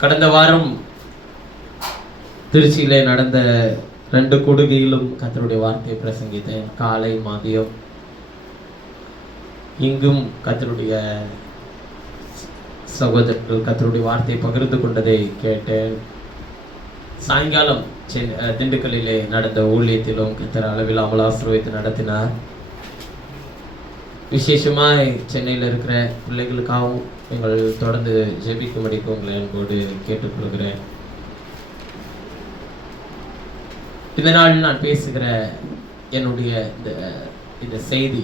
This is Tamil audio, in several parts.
கடந்த வாரம் திருச்சியிலே நடந்த 2 கொடுகையிலும் கர்த்தருடைய வார்த்தையை பிரசங்கித்தேன். காலை மதியம் இங்கும் கர்த்தருடைய சகோதரர்கள் கர்த்தருடைய வார்த்தையை பகிர்ந்து கொண்டதை கேட்டேன். சாயங்காலம் திண்டுக்கல்லிலே நடந்த ஊழியத்திலும் கர்த்தர் அளவில்லாமல் ஆசீர்வதித்து நடத்தினார். விசேஷமாய் சென்னையில் இருக்கிற பிள்ளைகளுக்காகவும் நீங்கள் தொடர்ந்து ஜெபிக்கும்படிக்கு உங்களை அன்போடு கேட்டுக்கொள்கிறேன். இந்த நாள் நான் பேசுகிற என்னுடைய இந்த செய்தி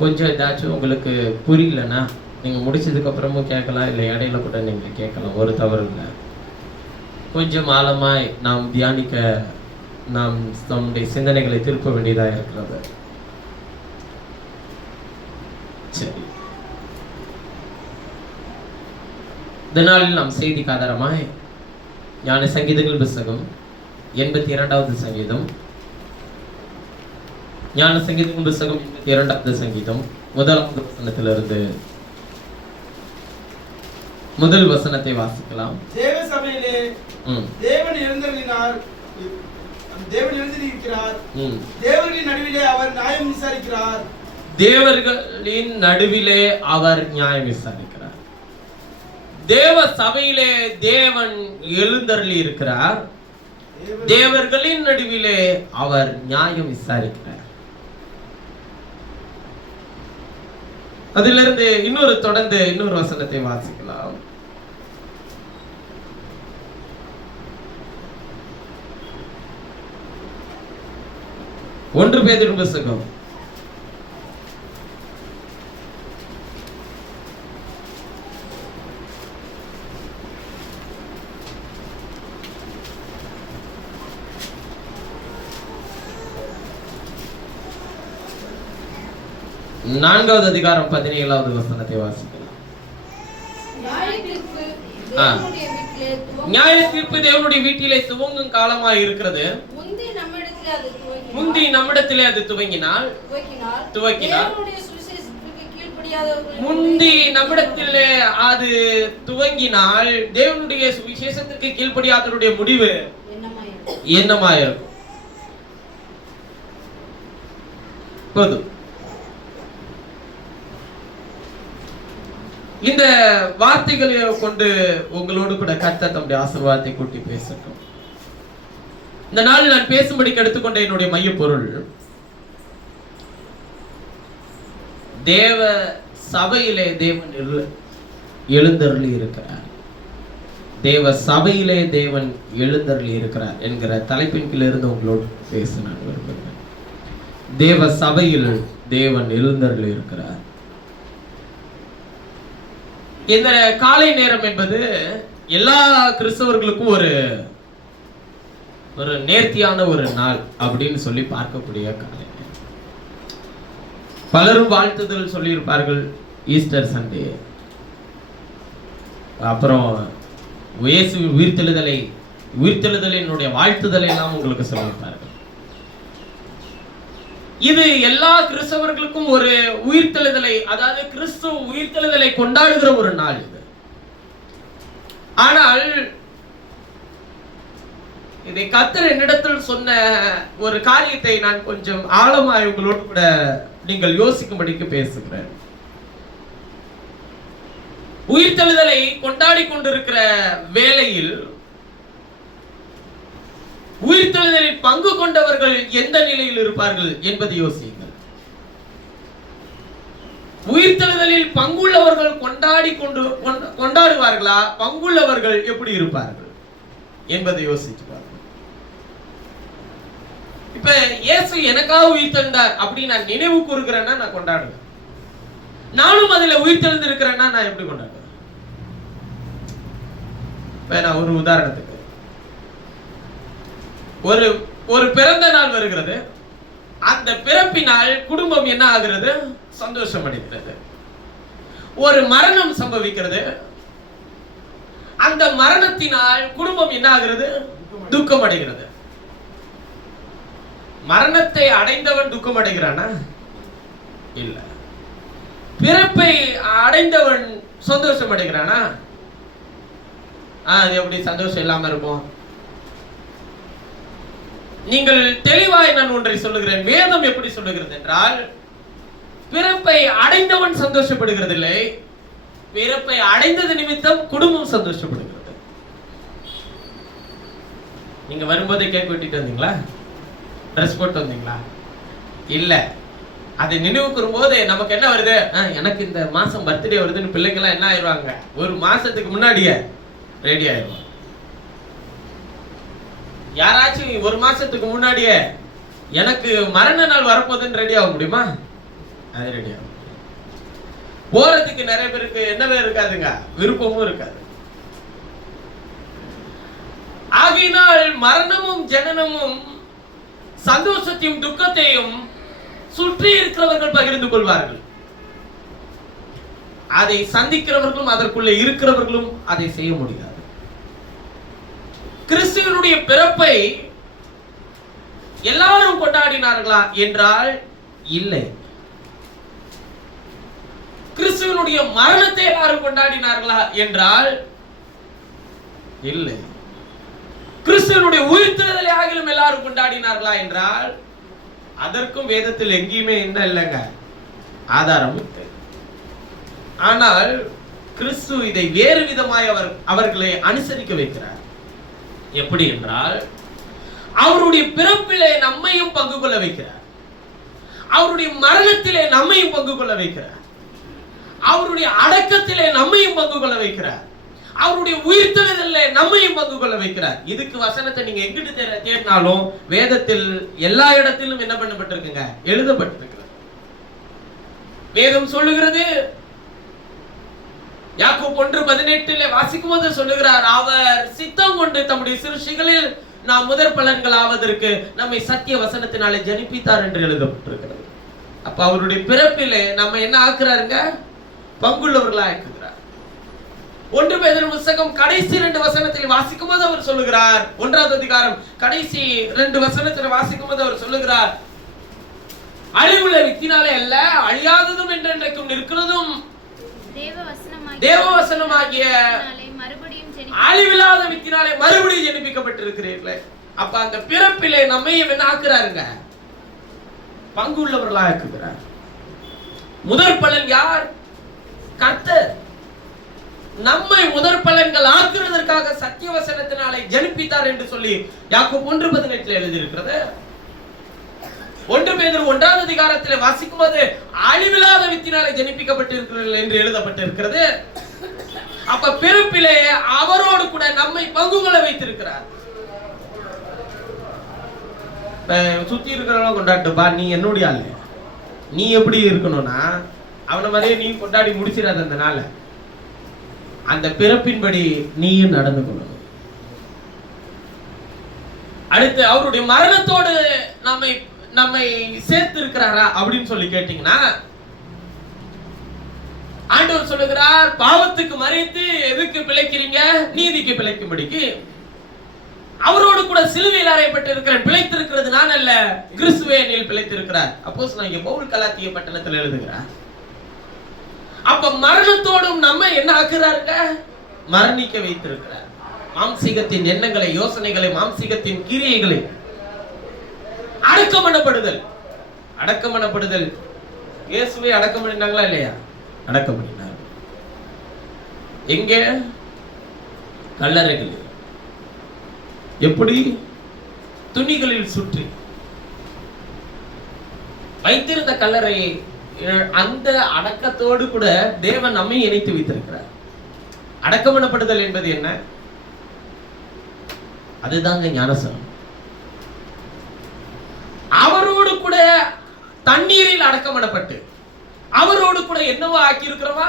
கொஞ்சம் ஏதாச்சும் உங்களுக்கு புரியலன்னா நீங்கள் முடிச்சதுக்கு அப்புறமும் கேட்கலாம், இல்லை இடையில கூட நீங்கள் கேட்கலாம், ஒரு தவறு இல்லை. கொஞ்சம் ஆழமாய் நாம் தியானிக்க நாம் நம்முடைய சிந்தனைகளை திருப்ப வேண்டியதாக இருக்கிறது. சரி, இந்த நாளில் நாம் செய்திக்கு ஆதாரமாய் ஞான சங்கீதங்கள் புஸ்தகம் 82வது சங்கீதம், ஞான சங்கீதங்கள் புஸ்தகம் 82வது சங்கீதம் 1வது வசனத்திலிருந்து முதல் வசனத்தை வாசிக்கலாம். தேவ சபையிலே தேவன் எழுந்தருளினார், தேவன் எழுந்திருக்கிறார். தேவர்களின் நடுவிலே அவர் நியாயம் விசாரிக்கிறார். தேவர்களின் நடுவிலே அவர் நியாயம் விசாரிக்கிறார். தேவ சபையிலே தேவன் எழுந்தருளி இருக்கிறார். தேவர்களின் நடுவிலே அவர் நியாயம் விசாரிக்கிறார். அதிலிருந்து தொடர்ந்து இன்னொரு வசனத்தை வாசிக்கலாம். ஒன்று பேதுரு புஸ்தகம் 4வது அதிகாரம் 17வது வசனத்தை வாசிக்கலாம். நியாய தீர்ப்பு தேவனுடைய வீட்டிலே துவங்கும் காலமாய் இருக்கிறது. முந்தி நம்மிடத்திலே அது துவங்கினால் முந்தி நம்மிடத்திலே அது துவங்கினால் தேவனுடைய சுவிசேஷத்திற்கு கீழ்ப்படியாதவருடைய முடிவு என்னமாயிருக்கும்? போதும். இந்த வார்த்தைகளை கொண்டு உங்களோடு கூட கர்த்தர் தம்முடைய ஆசீர்வாதத்தை கூட்டி பேசட்டும். இந்த நாள் நான் பேசும்படிக்கு எடுத்துக்கொண்ட என்னுடைய மைய பொருள், தேவ சபையிலே தேவன் எழுந்தருளி இருக்கிறார். தேவ சபையிலே தேவன் எழுந்தருளி இருக்கிறார் என்கிற தலைப்பின் கீழ் இருந்து உங்களோடு பேச நான் விரும்புகிறேன். தேவ சபையில் தேவன் எழுந்தருளி இருக்கிறார். இந்த காலை நேரம் என்பது எல்லா கிறிஸ்தவர்களுக்கும் ஒரு நேர்த்தியான ஒரு நாள் அப்படின்னு சொல்லி பார்க்கக்கூடிய காலை. பலரும் வாழ்த்துதல் சொல்லியிருப்பார்கள். ஈஸ்டர் சண்டே, அப்புறம் இயேசு உயிர்த்தெழுதலினுடைய வாழ்த்துதலை எல்லாம் உங்களுக்கு சொல்லியிருப்பார்கள். இது எல்லா கிறிஸ்தவர்களுக்கும் ஒரு உயிர்த்தெழுதலை, அதாவது கிறிஸ்துவ உயிர்த்தெழுதலை கொண்டாடுகிற ஒரு நாள் இது. ஆனால் இதை கர்த்தர் என்னிடத்தில் சொன்ன ஒரு காரியத்தை நான் கொஞ்சம் ஆழமாய் உங்களோடு கூட நீங்கள் யோசிக்கும்படிக்கு பேசுகிறேன். உயிர்த்தெழுதலை கொண்டாடி கொண்டிருக்கிற வேளையில் உயிர்த்தெழுதலில் பங்கு கொண்டவர்கள் எந்த நிலையில் இருப்பார்கள் என்பதை யோசியுங்கள். உயிர்த்தெழுதலில் பங்குள்ளவர்கள் கொண்டாடுவார்களா, பங்குள்ளவர்கள் எப்படி இருப்பார்கள் என்பதை யோசிச்சுப்பார்கள். இப்ப இயேசு எனக்காக உயிர்த்தெழுந்தார் அப்படின்னு நான் நினைவு கூறுகிறேன்னா நான் கொண்டாடுவேன். நானும் அதுல உயிர்த்தெழுந்து இருக்கிறேன்னா நான் எப்படி கொண்டாடுவேன்? நான் ஒரு உதாரணத்துக்கு, ஒரு பிறந்த நாள் வருகிறது. அந்த பிறப்பினால் குடும்பம் என்ன ஆகிறது? சந்தோஷம் அடைகிறது. ஒரு மரணம் சம்பவிக்கிறது. அந்த மரணத்தினால் குடும்பம் என்ன ஆகிறது? துக்கம் அடைகிறது. மரணத்தை அடைந்தவன் துக்கம் அடைகிறானா? இல்ல. பிறப்பை அடைந்தவன் சந்தோஷம் அடைகிறானா? அது எப்படி சந்தோஷம் இல்லாம இருக்கும்? நீங்கள் தெளிவாய் நான் ஒன்றை சொல்லுகிறேன். வேதம் எப்படி சொல்லுகிறது என்றால், பிறப்பை அடைந்தவன் சந்தோஷப்படுகிறது இல்லை, பிறப்பை அடைந்தது நிமித்தம் குடும்பம் சந்தோஷப்படுகிறது. நீங்க வரும்போதே கேக் வெட்டிட்டு வந்தீங்களா? ட்ரெஸ் போட்டு வந்தீங்களா? இல்ல. அதை நினைவு கூறும்போது நமக்கு என்ன வருது? எனக்கு இந்த மாசம் பர்த்டே வருதுன்னு பிள்ளைங்களாம் என்ன ஆயிடுவாங்க, ஒரு மாசத்துக்கு முன்னாடியே ரெடி ஆயிடுவாங்க. யாராச்சும் ஒரு மாசத்துக்கு முன்னாடியே எனக்கு மரண நாள் வரப்போகுதுன்னு ரெடி ஆக முடியுமா? அது ரெடி ஆகும். போறதுக்கு நிறைய பேருக்கு என்னவே இருக்காதுங்க, விருப்பமும் இருக்காது. ஆகையினால் மரணமும் ஜனனமும் சந்தோஷத்தையும் துக்கத்தையும் சுற்றி இருக்கிறவர்கள் பகிர்ந்து கொள்வார்கள். அதை சந்திக்கிறவர்களும் அதற்குள்ளே இருக்கிறவர்களும் அதை செய்ய முடியாது. கிறிஸ்துவனுடைய பிறப்பை எல்லாரும் கொண்டாடினார்களா என்றால் இல்லை. கிறிஸ்துவனுடைய மரணத்தை எல்லாரும் கொண்டாடினார்களா என்றால் இல்லை. கிறிஸ்துவனுடைய உயிர்த்தெழுதலை ஆகிலும் எல்லாரும் கொண்டாடினார்களா என்றால் அதற்கும் வேதத்தில் எங்கேயுமே என்ன இல்லைங்க, ஆதாரம் இல்லை. ஆனால் கிறிஸ்து இதை வேறு விதமாய் அவர்களை அனுசரிக்க வைக்கிறார். எப்படி என்றால், அவருடைய பிறப்பிலே நம்மையும் பங்கு கொள்ள வைக்கிறார், அவருடைய மரணத்திலே நம்மையும் பங்கு கொள்ள வைக்கிறார், அவருடைய அடக்கத்திலே நம்மையும் பங்கு கொள்ள வைக்கிறார், அவருடைய உயிர்த்தெழுதலிலே நம்மையும் பங்கு கொள்ள வைக்கிறார். இதுக்கு வசனத்தை நீங்க எங்கிட்டு தேடினாலும் வேதத்தில் எல்லா இடத்திலும் என்ன பண்ணப்பட்டிருக்குங்க, எழுதப்பட்டிருக்கிறது. வேதம் சொல்லுகிறது, யாக்கோபு 1:18 வாசிக்கும் போது சொல்லுகிறார், அவர் சித்தம் கொண்டு தம்முடைய சிருஷ்டிகளில் நாம் முதற் பலன்கள் ஆவதற்கு நம்மை சத்திய வசனத்தினாலே ஜனிப்பித்தார் என்று எழுதப்பட்டிருக்கிறது. அப்ப அவருடைய பிறப்பிலே நம்ம என்ன ஆக்குறாருங்க, பங்குள்ளவர்களா ஆக்குகிறார். 1 பேதுரு புத்தகம் கடைசி 2 வசனத்தில் வாசிக்கும் போது அவர் சொல்லுகிறார், 1ஆவது அதிகாரம் கடைசி 2 வசனத்தில் வாசிக்கும் போது அவர் சொல்லுகிறார், அழிவுள்ள வித்தினாலே அல்ல, அழியாததும் என்றென்றைக்கும் நிற்கிறதும் தேவவசனமாகிய அழிவில்லாத வித்தினாலே மறுபடியும் ஜெனிப்பிக்கப்பட்டிருக்கிறீர்களே. அப்ப அந்த பிறப்பிலே நம்மையும் என்ன ஆக்குறாருங்க, பங்கு உள்ளவர்களா ஆக்குகிறார். முதற் பலன் யார்? கர்த்தர். நம்மை முதற் பலன்கள் ஆக்குறதற்காக சத்திய வசனத்தினாலே ஜெனிப்பித்தார் என்று சொல்லி யாக்கோபு 1:18 எழுதியிருக்கிறது. 1 பேதுரு 1ஆவது அதிகாரத்திலே வாசிக்கும் போது அழிவில்லாத வித்தினாலே ஜெனிப்பிக்கப்பட்டிருக்கிறீர்கள் என்று எழுதப்பட்டிருக்கிறது. அப்ப பிறப்பிலே அவரோடு கூட நம்மை பங்கு கொள்ள வைத்திருக்கிறார். சுத்தி இருக்கிறவங்க கொண்டாட்டுப்பா, நீ என்னுடைய ஆளு, நீ எப்படி இருக்கணும்னா அவனை மாதிரியே நீ கொண்டாடி முடிச்சிடாத. அந்த நாள அந்த பிறப்பின்படி நீயும் நடந்து கொள்ளணும். அடுத்து அவருடைய மரணத்தோடு நம்மை சேர்த்து இருக்கிறாரா அப்படின்னு சொல்லி கேட்டீங்கன்னா, ஆண்டவர் சொல்லுகிறார், பாவத்துக்கு மறித்து எதுக்கு பிழைக்கிறீங்க, நீதிக்கு பிழைக்கும்படிக்கு. அவரோடு கூட சிலுவையில் அறையப்பட்டிருக்கிறேன், பிழைத்திருக்கிறது நான் அல்ல, கிறிஸ்துவே என்னில் பிழைத்திருக்கிறார். அப்போஸ்தலனாகிய பவுல் கலாத்திய பட்டணத்தில் எழுதுகிறார். அப்ப மரணத்தோடும் நம்ம என்ன ஆக்குறாருங்க, மரணிக்க வைத்திருக்கிறார். மாம்சீகத்தின் எண்ணங்களை, யோசனைகளை, மாம்சீகத்தின் கிரியைகளை அடக்கம் பண்ணப்படுதல். இயேசுவை அடக்கம் பண்ணினாங்களா இல்லையா? அடக்கம் பண்ணினார். எங்கே? கல்லறைகளில். எப்படி? துணிகளில் சுற்றி வைத்திருந்த கல்லறையை அந்த அடக்கத்தோடு கூட தேவன் நம்மை இணைத்து வைத்திருக்கிறார். அடக்கம் பண்ணப்படுதல் என்பது என்ன? அதுதாங்க ஞானஸ்நானம். அவரோடு கூட தண்ணீரில் அடக்கம் பண்ணப்பட்டு அவரோடு கூட என்னவோ ஆக்கி இருக்கிறோமா,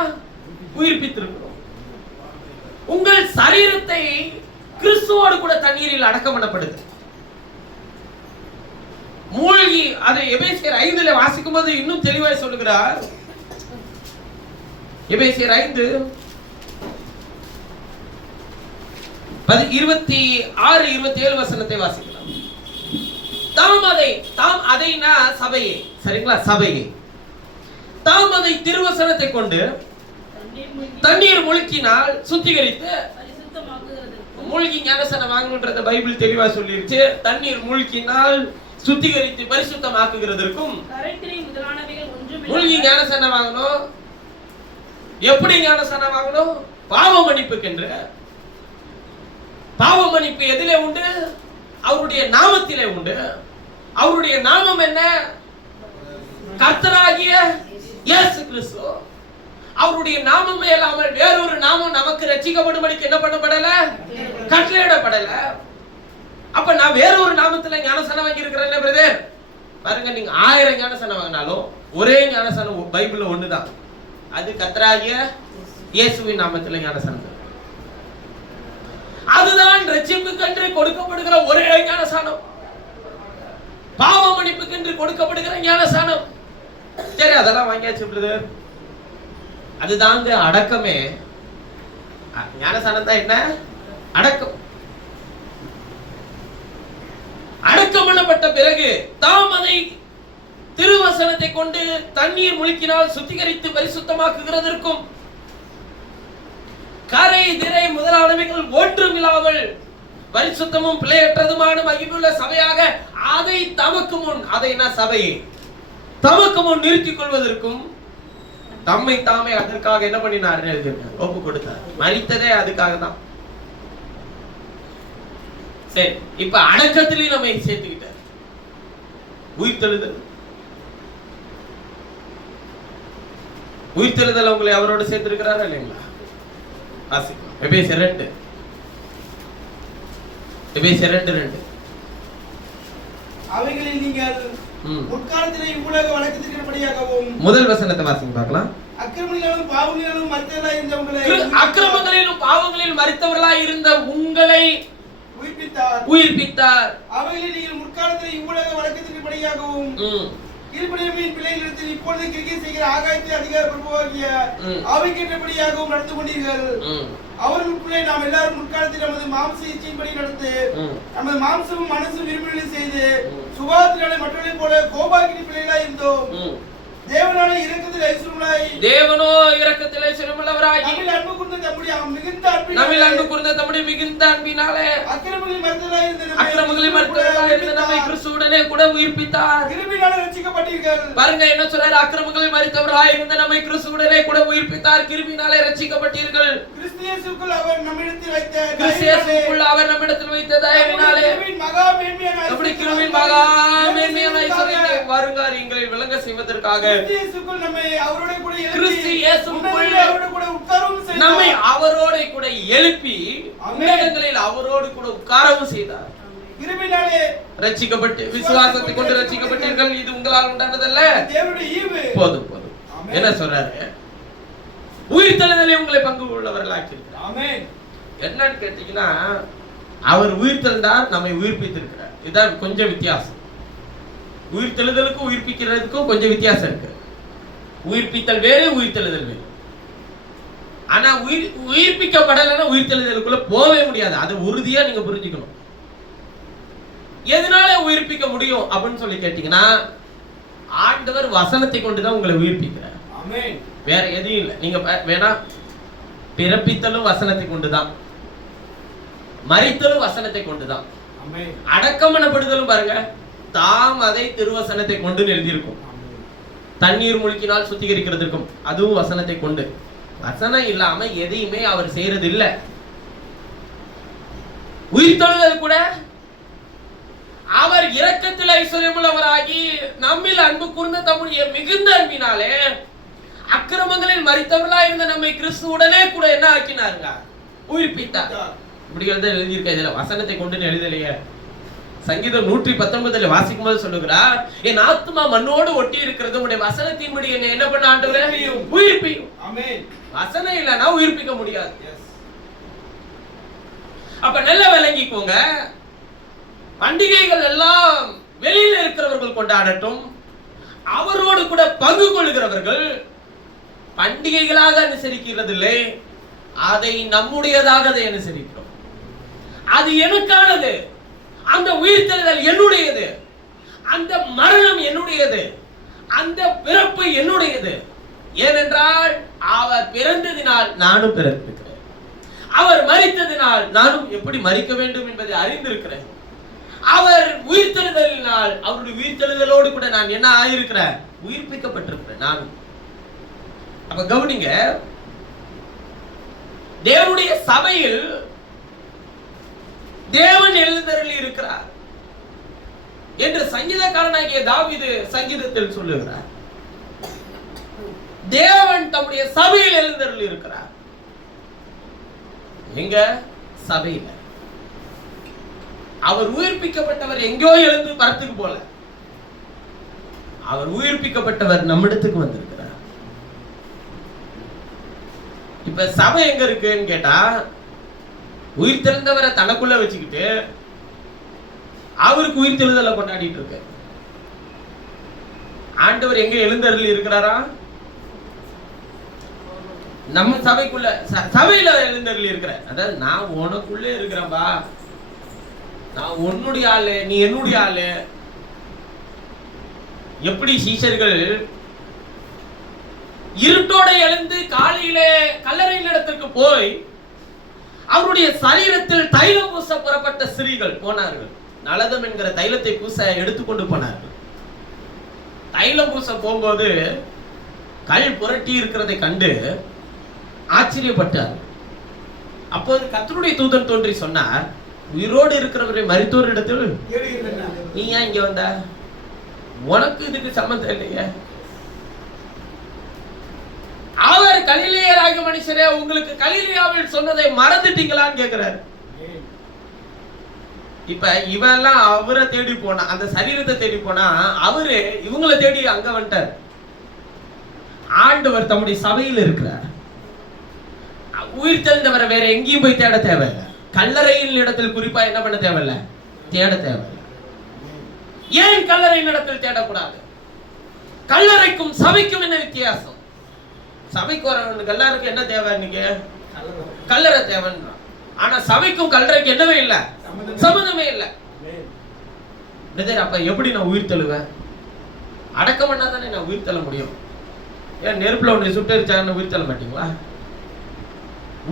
உயிர்ப்பித்திருக்கிறோம். உங்கள் சரீரத்தை கிறிஸ்துவோடு கூட தண்ணீரில் அடக்கம் பண்ணப்படுது. மூழ்கி அதை எபேசியர் 5 வாசிக்கும் போது இன்னும் தெளிவாய் சொல்லுகிறார். எபேசியர் 5 26, 27 வசனத்தை வாசிக்கலாம். தாம் அதைனா சபையே, சரிங்களா, சபையே தாம் அதை திருவசனத்தை கொண்டு தண்ணீர் முழுக்கினால் சுத்திகரித்து மூழ்கி ஞானஸ்நானம் வாங்கணும்ன்றத பைபிள் தெளிவா சொல்லிருச்சு. தண்ணீர் மூழ்கினால் சுத்திகரித்து பரிசுத்தமாக்குகிறதற்கும் மூழ்கி ஞானஸ்நானம் வாங்கணும். எப்படி ஞானஸ்நானம் வாங்கணும்? பாவ மன்னிப்புக்கென்று. பாவ மன்னிப்பு எதிலே உண்டு? அவருடைய நாமத்திலே உண்டு. அவருடைய நாமம் என்ன? கர்த்தராகிய இயேசு கிறிஸ்து. அவருடைய நாமமே இல்லாமல் வேறொரு நாமம் நமக்கு ரட்சிக்கப்படும்படிக்கு என்ன பண்ணப்படல? கட்டளையிடப்படல. அப்ப நான் வேறொரு நாமத்துல ஞானஸ்நானம் வாங்கி இருக்கிறேன் பிரதர். பாருங்க, நீங்க 1000 ஞானஸ்நானம் வாங்கினாலும் ஒரே ஞானஸ்நானம் பைபிள்ல ஒண்ணுதான். அது கர்த்தராகிய இயேசுவின் நாமத்துல ஞானஸ்நானம். அதுதான் ரட்சிப்புக்கென்று கொடுக்கப்படுகிற ஒரே ஞானஸ்நானம். பாவ மன்னிப்புக்கென்று கொடுக்கப்படுகிற ஞானஸ்நானம். சரி, அதெல்லாம் வாங்கியாச்சு பிரதர். அதுதாங்க அடக்கமே. ஞானஸ்நானம் தான் என்ன? அடக்கம். அடக்கம் பண்ணப்பட்ட பிறகு தாம் அதை திருவசனத்தை கொண்டு தண்ணீர் முழுக்கினால் சுத்திகரித்து பரிசுத்தமாக்குகிறதற்கும் கரை திரை முதலானவைகள் ஒன்றும் இல்லாமல் பரிசுத்தமும் பிழையற்றதுமான மகிமையுள்ள சபையாக அதை தமக்கு முன், அதை நான் சபையை தமக்கு முன் நிறுத்திக் கொள்வதற்கும் தம்மை தாமே அதற்காக என்ன பண்ணினார்? ஒப்பு கொடுத்தார். மரித்ததே அதுக்காக தான். சரி, இப்ப அடக்கத்திலையும் நம்ம சேர்த்துக்கிட்டார். உயிர்த்தெழுதல். உயிர்த்தெழுதல் உங்களை அவரோடு சேர்த்திருக்கிறாரா இல்லைங்களா? வாசிக்கலாம். எபேசியர் 2. எபேசியர் 2:2. அவைகளில் நீங்கள் முற்காலத்திலே இவ்வுலக வழக்கத்தின்படியாகவும். முதல் வசனத்தை வாசிங்க பார்க்கலாம். அக்கிரமங்களிலும் பாவங்களிலும் மரித்தவர்களாய் இருந்த உங்களை, அக்கிரமங்களிலும் பாவங்களிலும் மரித்தவர்களாய் இருந்த உங்களை உயிர்ப்பித்தார். அவைகளில் நீங்கள் முற்காலத்திலே இவ்வுலக வழக்கத்தின்படியாகவும் கீழ்ப்படியாமையின் பிள்ளைகளிடத்தில் இப்பொழுது கிரியை செய்கிற ஆகாயத்தில் அதிகார பிரபுவாகிய ஆவிக்கேற்றபடியாகவும் நடந்து கொண்டீர்கள். அவர்களுக்குள்ளே நாம் எல்லாரும் முற்காலத்தில் நமது மாம்ச இச்சையின்படி நடந்து நமது மாம்சமும் மனசும் விரும்பிகளை செய்து சுபாவத்தினாலே மற்றவர்களைப் போல கோபாக்கினி பிள்ளைகளாய் இருந்தோம். தேவனோ இரக்கத்தில் ஐஸ்வர்யமுள்ளவராய் நம்மில் அன்பு கூர்ந்த தம்முடைய மிகுந்த அன்பினாலே அக்கிரமங்களில் மரித்தவர்களாய் இருந்த நம்மை கிறிஸ்துவுடனே கூட உயிர்ப்பித்தார். கிருபையினாலே ரட்சிக்கப்பட்டீர்கள். பாருங்க என்ன சொல்றாரு? அக்கிரமங்களில் மரித்தவர்களாய் இருந்த நம்மை கிறிஸ்துவுடனே கூட உயிர்ப்பித்தார். கிருபையினாலே ரட்சிக்கப்பட்டீர்கள். கிறிஸ்து இயேசுவுக்குள் அவர் நம்மிடத்தில் வைத்த தயவினாலே மகா மேன்மையான ஐஸ்வர்யத்தை வருங்காரியங்களை விளங்க செய்வதற்காக நம்மை அவரோடு கூட எழுப்பி உன்னதங்களில் அவரோடு கூட உட்காரவும் செய்தார். ரட்சிக்கப்பட்டு விசுவாசத்தை கொண்டு ரட்சிக்கப்பட்டீர்கள். இது உங்களால் உண்டானதல்ல, போதும் போதும். என்ன சொல்றாரு? உயிர்த்தெழுதலை உங்களை பங்கு உள்ளவர்களாக்கி இருக்கிறார். என்னன்னு கேட்டீங்கன்னா, அவர் உயிர்த்தெழுந்தார், நம்மை உயிர்ப்பித்திருக்கிறார். இதுதான் கொஞ்சம் வித்தியாசம். உயிர்த்தெழுதலுக்கும் உயிர்ப்பிக்கிறதுக்கும் கொஞ்சம் வித்தியாசம் இருக்கு. உயிர்ப்பித்தல் வேறு, உயிர்த்தெழுதல் வேறு. ஆனா உயிர்ப்பிக்கப்படலைன்னா உயிர்த்தெழுதலுக்குள்ள போகவே முடியாது. அது உறுதியா நீங்க புரிஞ்சுக்கணும். எதனால உயிர்ப்பிக்க முடியும் அப்படின்னு சொல்லி கேட்டீங்கன்னா, ஆண்டவர் வசனத்தை கொண்டுதான் உங்களை உயிர்ப்பிக்கிறார். வேற எதுவும் இல்லை. நீங்க வேணா பிறப்பித்தலும் வசனத்தை கொண்டுதான், மரித்தலும் வசனத்தை கொண்டுதான், அடக்கம் எனப்படுதலும் பாருங்க தாம் அதை திருவசனத்தை கொண்டு எழுதியிருக்கும். தண்ணீர் முழுக்கினால் சுத்திகரிக்கிறதுக்கும் அதுவும் வசனத்தை கொண்டு. வசனம் இல்லாம எதையுமே அவர் செய்யறது இல்லை. உயிர்த்தெழுதல் கூட அவர் இரக்கத்தில் ஐஸ்வர்யமுள்ளவராகி நம்மில் அன்பு கூர்ந்த தம்முடைய மிகுந்த அன்பினாலே அக்கிரமங்களில் மரித்தவர்களாய் இருந்த நம்மை கிறிஸ்துவுடனே கூட என்ன ஆக்கினாருங்க? உயிர்ப்பித்தார். இப்படி எழுதியிருக்க. இதுல வசனத்தை கொண்டு எழுதலையே. சங்கீதம் 119 வாசிக்கும் போது சொல்லுகிறார், என் ஆத்மா மண்ணோடு ஒட்டி இருக்கிறது உடைய வசனத்தின்படி என்னை என்ன பண்ண ஆண்டவரே? உயிர்ப்பியும். வசனம் இல்லைன்னா உயிர்ப்பிக்க முடியாது. அப்ப நல்ல விளங்கிக்கோங்க. பண்டிகைகள் எல்லாம் வெளியில இருக்கிறவர்கள் கொண்டாடட்டும், அவரோடு கூட பங்கு கொள்கிறவர்கள் பண்டிகைகளாக அனுசரிக்கிறதில்லை, அதை நம்முடையதாக அதை அனுசரிக்கிறோம். அது எனக்கானது. அந்த உயிர்த்தெழுதல் என்னுடையது, அந்த மரணம் என்னுடையது, அந்த பிறப்பு என்னுடையது. ஏனென்றால் அவர் பிறந்ததினால் நானும் பிறந்திருக்கிறேன். அவர் மரித்ததினால் நானும் எப்படி மரிக்க வேண்டும் என்பதை அறிந்திருக்கிறேன். அவர் உயிர்த்தெழுதலினால் அவருடைய உயிர்த்தெழுதலோடு கூட நான் என்ன ஆயிருக்கிறேன்? உயிர்ப்பிக்கப்பட்டிருக்கிறேன் நானும். அப்ப கவனிங்க, தேவனுடைய சபையில் தேவன் எழுந்தருளி இருக்கிறார் என்று சங்கீதக்காரனாகிய தாவீது சங்கீதத்தில் சொல்லுகிறார். தேவன் தம்முடைய சபையில் எழுந்தருளி இருக்கிறார். எங்க? சபையில. அவர் உயிர்ப்பிக்கப்பட்டவர் எங்கோ எழுந்து பரத்துக்கு போல, அவர் உயிர்ப்பிக்கப்பட்டவர் நம்மிடத்துக்கு வந்திருக்கிறார். இப்ப சபை எங்க இருக்குன்னு கேட்டா, உயிர் தெழுந்தவரை தனக்குள்ள வச்சுக்கிட்டு அவருக்கு உயிர் தெழுதலை கொண்டாடிட்டு இருக்கு. ஆண்டவர் எங்க எழுந்தருளி இருக்கிறாரா? நம்ம சபைக்குள்ள, சபையில எழுந்தருளி இருக்கிற. அதாவது நான் உனக்குள்ளே இருக்கிறேன்பா, நான் உன்னுடைய ஆளு, நீ என்னுடைய ஆளு. எப்படி சீஷர்கள் இருட்டோட எழுந்து காலையிலே கல்லறையின் இடத்திற்கு போய் அவருடைய சரீரத்தில் தைலம் பூச புறப்பட்ட ஸ்திரீகள் போனார்கள். நலதம் என்கிற தைலத்தை பூச எடுத்துக்கொண்டு போனார்கள். தைலம் பூச போகும்போது கல் புரட்டி இருக்கிறதை கண்டு ஆச்சரியப்பட்டார். அப்போது கர்த்தருடைய தூதன் தோன்றி சொன்னார், உயிரோடு இருக்கிறவரை மரித்தோர் இடத்தில் நீ ஏன் இங்க வந்த? உனக்கு இதுக்கு சம்பந்தம் இல்லையே. அவர் கலிலேயராகிய மனுஷரே, உங்களுக்கு கலிலேயாவில் சொன்னதை மறந்துட்டீங்களான்னு கேட்கிறார். இப்ப இவெல்லாம் அவரை தேடி போனா, அந்த சரீரத்தை தேடி போனா, அவரு இவங்களை தேடி அங்க வந்துட்டார். ஆண்டவர் தம்முடைய சபையில் இருக்கிறார். உயிர் தெழுந்தவரை வேற எங்கேயும் போய் தேட தேவையில்லை. கல்லறையின் இடத்தில் குறிப்பா என்ன பண்ண தேவையில்லை? தேட தேவையில்லை. ஏன் கல்லறையின் இடத்தில் தேடக்கூடாது? கல்லறைக்கும் சபைக்கும் என்ன வித்தியாசம்? சபைக்கு வரவனுக்கு எல்லாருக்கும் என்ன தேவை? இன்னைக்கு கல்லறை தேவைன்றான். ஆனா சபைக்கும் கல்லறைக்கு என்னவே இல்லை, சம்பந்தமே இல்லை. அப்ப எப்படி நான் உயிர் தழுவேன்? அடக்கம் பண்ணாதானே நான் உயிர் தள்ள முடியும். ஏன் நெருப்புல ஒண்ணு சுட்டரிச்சாங்கன்னு உயிர் தள்ள மாட்டீங்களா?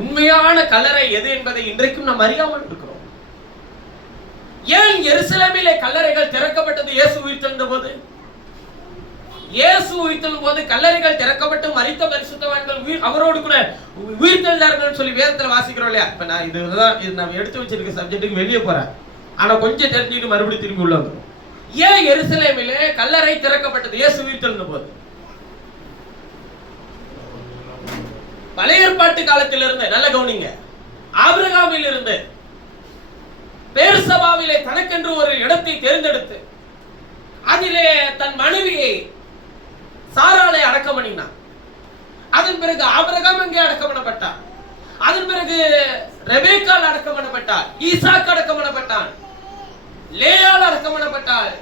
உண்மையான கல்லறை எது என்பதை இன்றைக்கும் நாம் அறியாமல் இருக்கிறோம். ஏன் எருசலேமிலே கல்லறைகள் திறக்கப்பட்டது? இயேசு உயிர்த்தெழுந்த போது, இயேசு உயிர்த்தெழும் போது கல்லறைகள் திறக்கப்பட்டு மரித்த பரிசுத்தவான்கள் அவரோடு கூட உயிர்த்தெழுந்தார்கள் சொல்லி வேதத்துல வாசிக்கிறோம் இல்லையா? இப்ப நான் இது நான் எடுத்து வச்சிருக்க சப்ஜெக்ட்டுக்கு வெளியே போறேன். ஆனா கொஞ்சம் தெரிஞ்சுட்டு மறுபடியும் திரும்பி உள்ள வந்துடும். ஏன் எருசலேமிலே கல்லறை திறக்கப்பட்டது இயேசு உயிர்த்தெழுந்த போது? பழைய ஏற்பாட்டு காலத்திலிருந்து, நல்ல கவனிங்க, ஆபிரகாமில் இருந்து பேர்சபாவிலே தனக்கென்று ஒரு இடத்தை தேர்ந்தெடுத்து அதிலே தன் மனைவியை சாராளை அடக்கம் பண்ணினான். அதன் பிறகு ஆபிரகாம் அங்கே அடக்கம் பண்ணப்பட்டார். அதன் பிறகு ரெபேக்கால் அடக்கம் பண்ணப்பட்டார். ஈசாக் அடக்கம் பண்ணப்பட்டான். லேயாள் அடக்கம் பண்ணப்பட்டார்.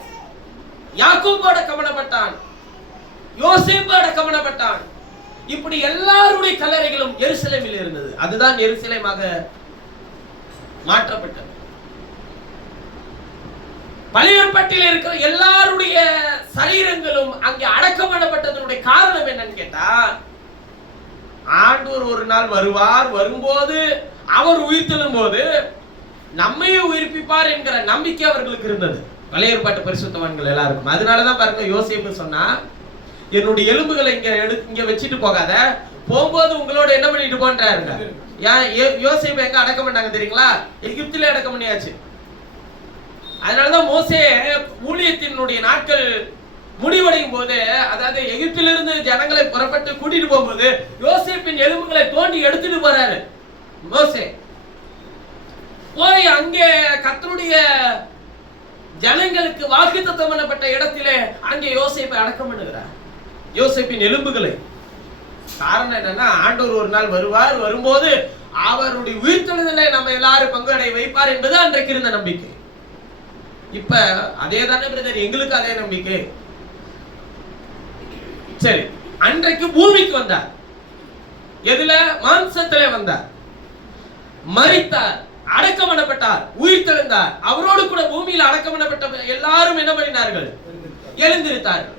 யாக்கோபு அடக்கம் பண்ணப்பட்டான். யோசேப்பு அடக்கம் பண்ணப்பட்டான். இப்படி எல்லாருடைய கல்லறைகளும் எருசலேமில் இருந்தது. அதுதான் எருசலேமாக மாற்றப்பட்டது. பழைய ஏற்பாட்டில் இருக்கிற எல்லாருடைய சரீரங்களும் அங்கே அடக்கம் பண்ணப்பட்டதனுடைய காரணம் என்னன்னு கேட்டா, ஆண்டவர் ஒரு நாள் வருவார், வரும்போது அவர் உயிர்த்தெழும் போது நம்மையும் உயிர்ப்பிப்பார் என்கிற நம்பிக்கை அவர்களுக்கு இருந்தது, பழைய ஏற்பாட்டு பரிசுத்தவான்கள் எல்லாருக்கும். அதனாலதான் பாருங்க, யோசேப்பு சொன்னா, என்னுடைய எலும்புகளை இங்க வச்சுட்டு போகாத, போகும்போது உங்களோட என்ன பண்ணிட்டு போன்றாருங்க. யோசேப்பு எங்க அடக்கம் பண்ணாங்க தெரியுங்களா? எகிப்திலே அடக்கம் பண்ணியாச்சு. அதனாலதான் மோசே ஊழியத்தினுடைய நாட்கள் முடிவடையும் போது, அதாவது எகிப்திலிருந்து ஜனங்களை புறப்பட்டு கூட்டிட்டு போகும்போது யோசேப்பின் எலும்புகளை தோண்டி எடுத்துட்டு போறாரு மோசே. போய் அங்கே கர்த்தருடைய ஜனங்களுக்கு வாக்குத்தத்தம் பண்ணப்பட்ட இடத்திலே அங்கே யோசேப்பை அடக்கம் பண்ணுகிறார், யோசேப்பின் எலும்புகளை. காரணம் என்னன்னா, ஆண்டவர் ஒரு நாள் வருவார், வரும்போது அவருடைய உயிர்த்தெழுதலை நம்ம எல்லாரும் பங்கு அடைய வைப்பார் என்பது அன்றைக்கு இருந்த நம்பிக்கை. இப்ப அதே தானே பிரதர், எங்களுக்கு அதே நம்பிக்கை. சரி, அன்றைக்கு பூமிக்கு வந்தார். எதுல? மாம்சத்திலே வந்தார், மரித்தார், அடக்கம் பண்ணப்பட்டார், உயிர்த்தெழுந்தார். அவரோடு கூட பூமியில் அடக்கம் பண்ணப்பட்ட எல்லாரும் என்ன பண்ணினார்கள்? எழுந்திருத்தார்கள்.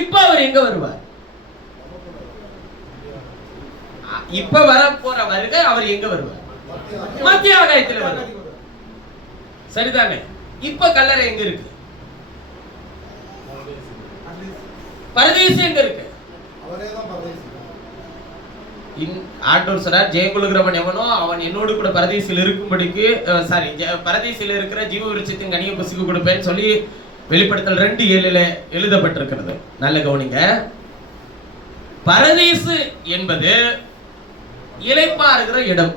இப்ப அவர் எங்க வருவார்? இப்ப வர போற வருகை அவர் எங்க வருவார்? மத்திய ஆகாயத்துல வரும். சரிதானே? இப்ப கல்லறை எங்க இருக்கு? பரதேசி எங்க இருக்கு? ஆண்டவர் சொல்றார், ஜெயங்குலுகிறவன் எவனோ அவன் என்னோடு கூட பரதேசில் இருக்கும்படிக்கு பரதேசில் இருக்கிற ஜீவ விருட்சத்தின் கனியை புசிக்கு கொடுப்பேன்னு சொல்லி வெளிப்படுத்தல் 2:7 எழுதப்பட்டிருக்கிறது. நல்ல கவனிங்க. பரதேசு என்பது இளைப்பாறுகிற இடம்.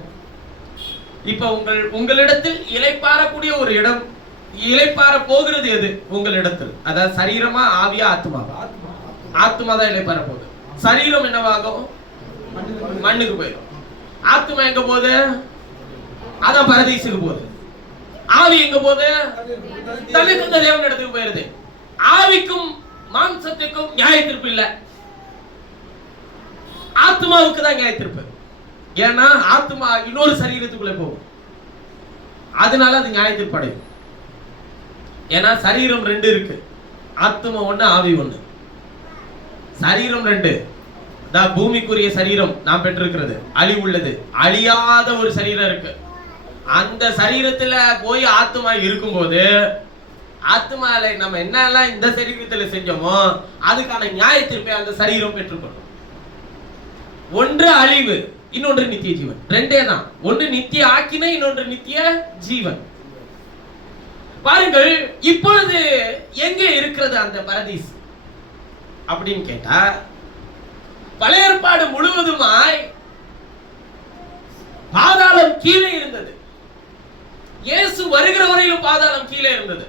இப்ப உங்களிடத்தில் இளைப்பாறக்கூடிய ஒரு இடம், இளைப்பாற போகிறது எது உங்களிடத்தில்? அதாவது சரீரமா, ஆவியா, ஆத்மாவா? ஆத்மா தான் இளைப்பாற போகுது. சரீரம் என்னவாகும்? மண்ணுக்கு போயிடும். ஆத்மா எங்க போகுது? அதான் பரதீசுக்கு போகுது. ஆவி எங்க போகுது? தனக்கு தேவன் இடத்துக்கு போயிருது. ஆவிக்கும் மாம்சத்துக்கும் நியாய தீர்ப்பு இல்ல, ஆத்மாவுக்கு தான் நியாய தீர்ப்பு. ஏன்னா ஆத்மா இன்னொரு சரீரத்துக்குள்ள போகும், அதனால அது நியாய தீர்ப்பு அடையும். ஏன்னா சரீரம் 2 இருக்கு, ஆத்மா 1, ஆவி 1. சரீரம் 2. பூமிக்குரிய சரீரம் நாம் பெற்றிருக்கிறது அழிவுள்ளது, அழியாத ஒரு சரீரம் இருக்கு. அந்த சரீரத்துல போய் ஆத்மா இருக்கும்போது ஆத்மால நம்ம என்னெல்லாம் இந்த சரீரத்துல செஞ்சோமோ அதுக்கான நியாய தீர்ப்பை அந்த சரீரம் பெற்றுக்கொள்ளும். ஒன்று அழிவு, இன்னொன்று நித்திய ஜீவன். 2 தான். ஒன்று நித்திய ஆக்கினை, இன்னொன்று நித்திய ஜீவன். பாருங்கள், இப்பொழுது எங்க இருக்கிறது அந்த பரதீஸ் அப்படின்னு கேட்டா, பழைய ஏற்பாடு முழுவதுமாய் பாதாளம் கீழே இருந்தது. இயேசு வருகிற வரையிலும் பாதாளம் கீழே இருந்தது.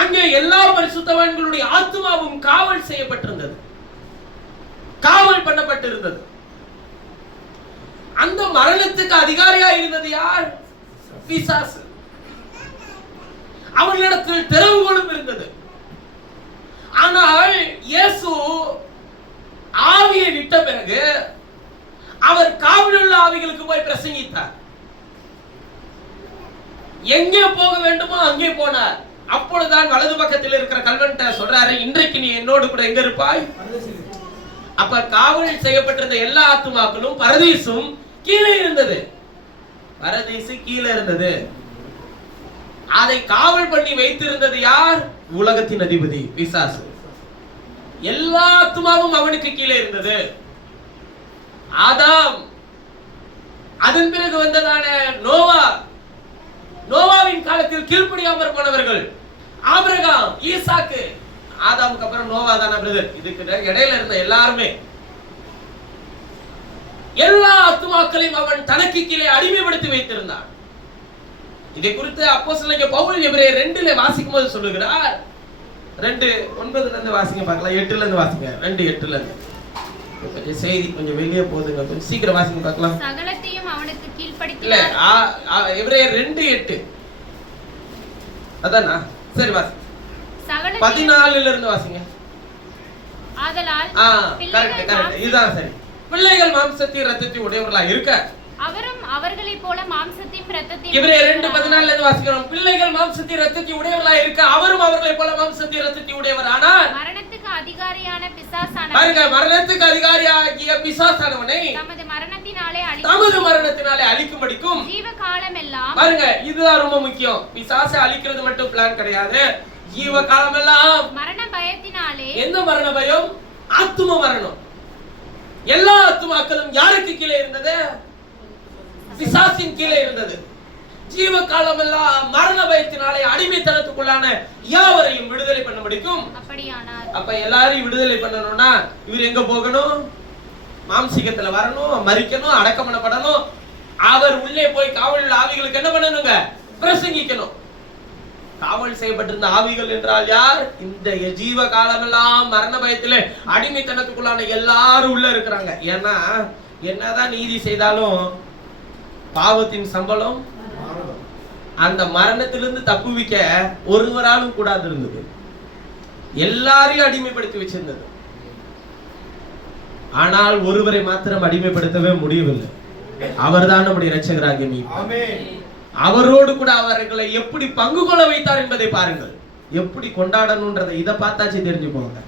அங்கே எல்லா பரிசுத்தவான்களுடைய ஆத்மாவும் காவல் செய்யப்பட்டிருந்தது, காவல் பண்ணப்பட்டிருந்தது. அந்த மரணத்துக்கு அதிகாரியா இருந்தது யார்? பிசாசு. அவர்களிடத்தில் திறவுகோலும் இருந்தது. ஆனால் இயேசு ஆவியை விட்ட பிறகு அவர் காவலுள்ள ஆவிகளுக்கு போய் பிரசங்கித்தார். எங்கே போக வேண்டுமோ அங்கே போனார். அப்பொழுதுதான் வலது பக்கத்தில் இருக்கிற கல்வன்ட்ட சொல்றாரு, இன்றைக்கு நீ என்னோடு கூட எங்க இருப்பாய்? அப்ப காவல் செய்யப்பட்டிருந்த எல்லா ஆத்துமாக்களும் பரதீசும் கீழே இருந்தது. பரதீசு கீழே இருந்தது. அதை காவல் பண்ணி வைத்திருந்தது யார்? உலகத்தின் அதிபதி பிசாசு. எல்லா ஆத்துமாவும் அவனுக்கு கீழே இருந்தது. ஆதாம், அதன் பிறகு வந்ததான நோவா, நோவாவின் காலத்தில் கீழ்ப்படியாமற் போனவர்கள் ஆபிரகாம், ஈசாக்கு. ஆதாமுக்கு அப்புறம் நோவா தான பிரதர். இதுக்கு இடையில இருந்த எல்லாருமே, எல்லா ஆத்துமாக்களையும் அவன் தனக்கு கீழே அடிமைப்படுத்தி வைத்திருந்தான். இதை குறித்து அப்போஸ்தலனாகிய பவுல் எபிரேயர் 2 வாசிக்கும் போது சொல்லுகிறார். 2:9 இருந்து வாசிங்க பார்க்கலாம். 8 இருந்து வாசிங்க. 2:8 இருந்து. கொஞ்சம் செய்தி கொஞ்சம் வெளியே போகுதுங்க, கொஞ்சம் சீக்கிரம் வாசிங்க பார்க்கலாம். சகலத்தையும் அவனுக்கு கீழ்ப்படித்தார். இல்ல, எபிரேயர் 2:8 அதானா? சரி வாசி. 14 இருந்து வாசிங்க. ஆதலால் கரெக்ட், இதுதான் சரி. பிள்ளைகள் மாம்சத்தையும் இரத்தத்தையும் உடையவர்களா இருக்க அவரும் அவர்களைப் போல மாம்சத்தையும் இரத்தத்தையும். எபிரேயர் 2:14 இருந்து வாசிக்கிறோம். பிள்ளைகள் மாம்சத்தையும் இரத்தத்தையும் உடையவர்களா இருக்க அவரும் அவர்களைப் போல மாம்சத்தையும் இரத்தத்தையும் உடையவரானார். மரணத்துக்கு அதிகாரியான பிசாசானவனை, பாருங்க, மரணத்துக்கு அதிகாரியாகிய பிசாசானவனை தமது மரணத்தினாலே அழிக்கும்படிக்கும் ஜீவகாலம் எல்லாம். பாருங்க, இதுதான் ரொம்ப முக்கியம். பிசாசை அழிக்கிறது மட்டும் பிளான் கிடையாது. ஜீவகாலம் எல்லாம் மரண பயத்தினாலே. எந்த மரண பயம்? ஆத்தும மரணம். எல்லா ஆத்துமாக்களும் யாருக்கு கீழே இருந்தது? பிசாசின் கீழே இருந்தது. ஜீவகாலம் எல்லாம் மரண பயத்தினாலே அடிமைத்தனத்துக்குள்ளான யாவரையும் விடுதலை பண்ண முடிக்கும். அப்படியானார். அப்ப எல்லாரையும் விடுதலை பண்ணணும்னா இவர் எங்க போகணும்? மாம்சீகத்துல வரணும், மரிக்கணும், அடக்கம் பண்ணப்படணும். அவர் உள்ளே போய் காவல் ஆவிகளுக்கு என்ன பண்ணணுங்க? பிரசங்கிக்கணும். காவல் செய்யப்பட்டிருந்த ஆவிகள் என்றால் யார்? இந்த ஜீவ காலமெல்லாம் மரண பயத்திலே அடிமைத்தனத்துக்குள்ளான எல்லாரும் உள்ள இருக்கிறாங்க. ஏன்னா என்னதான் நீதி செய்தாலும் பாவத்தின் சம்பளம் அந்த மரணத்திலிருந்து தப்புவிக்க ஒருவராலும் கூடாது இருந்தது. எல்லாரையும் அடிமைப்படுத்தி வச்சிருந்தது. ஆனால் ஒருவரை மாத்திரம் அடிமைப்படுத்தவே முடியவில்லை. அவர்தான் நம்முடைய இரட்சகராகிய மீட்பர். அவரோடு கூட அவர்களை எப்படி பங்கு கொள்ள வைத்தார் என்பதை பாருங்கள். எப்படி கொண்டாடணும்ன்றதை இதை பார்த்தாச்சு தெரிஞ்சுக்கோங்க.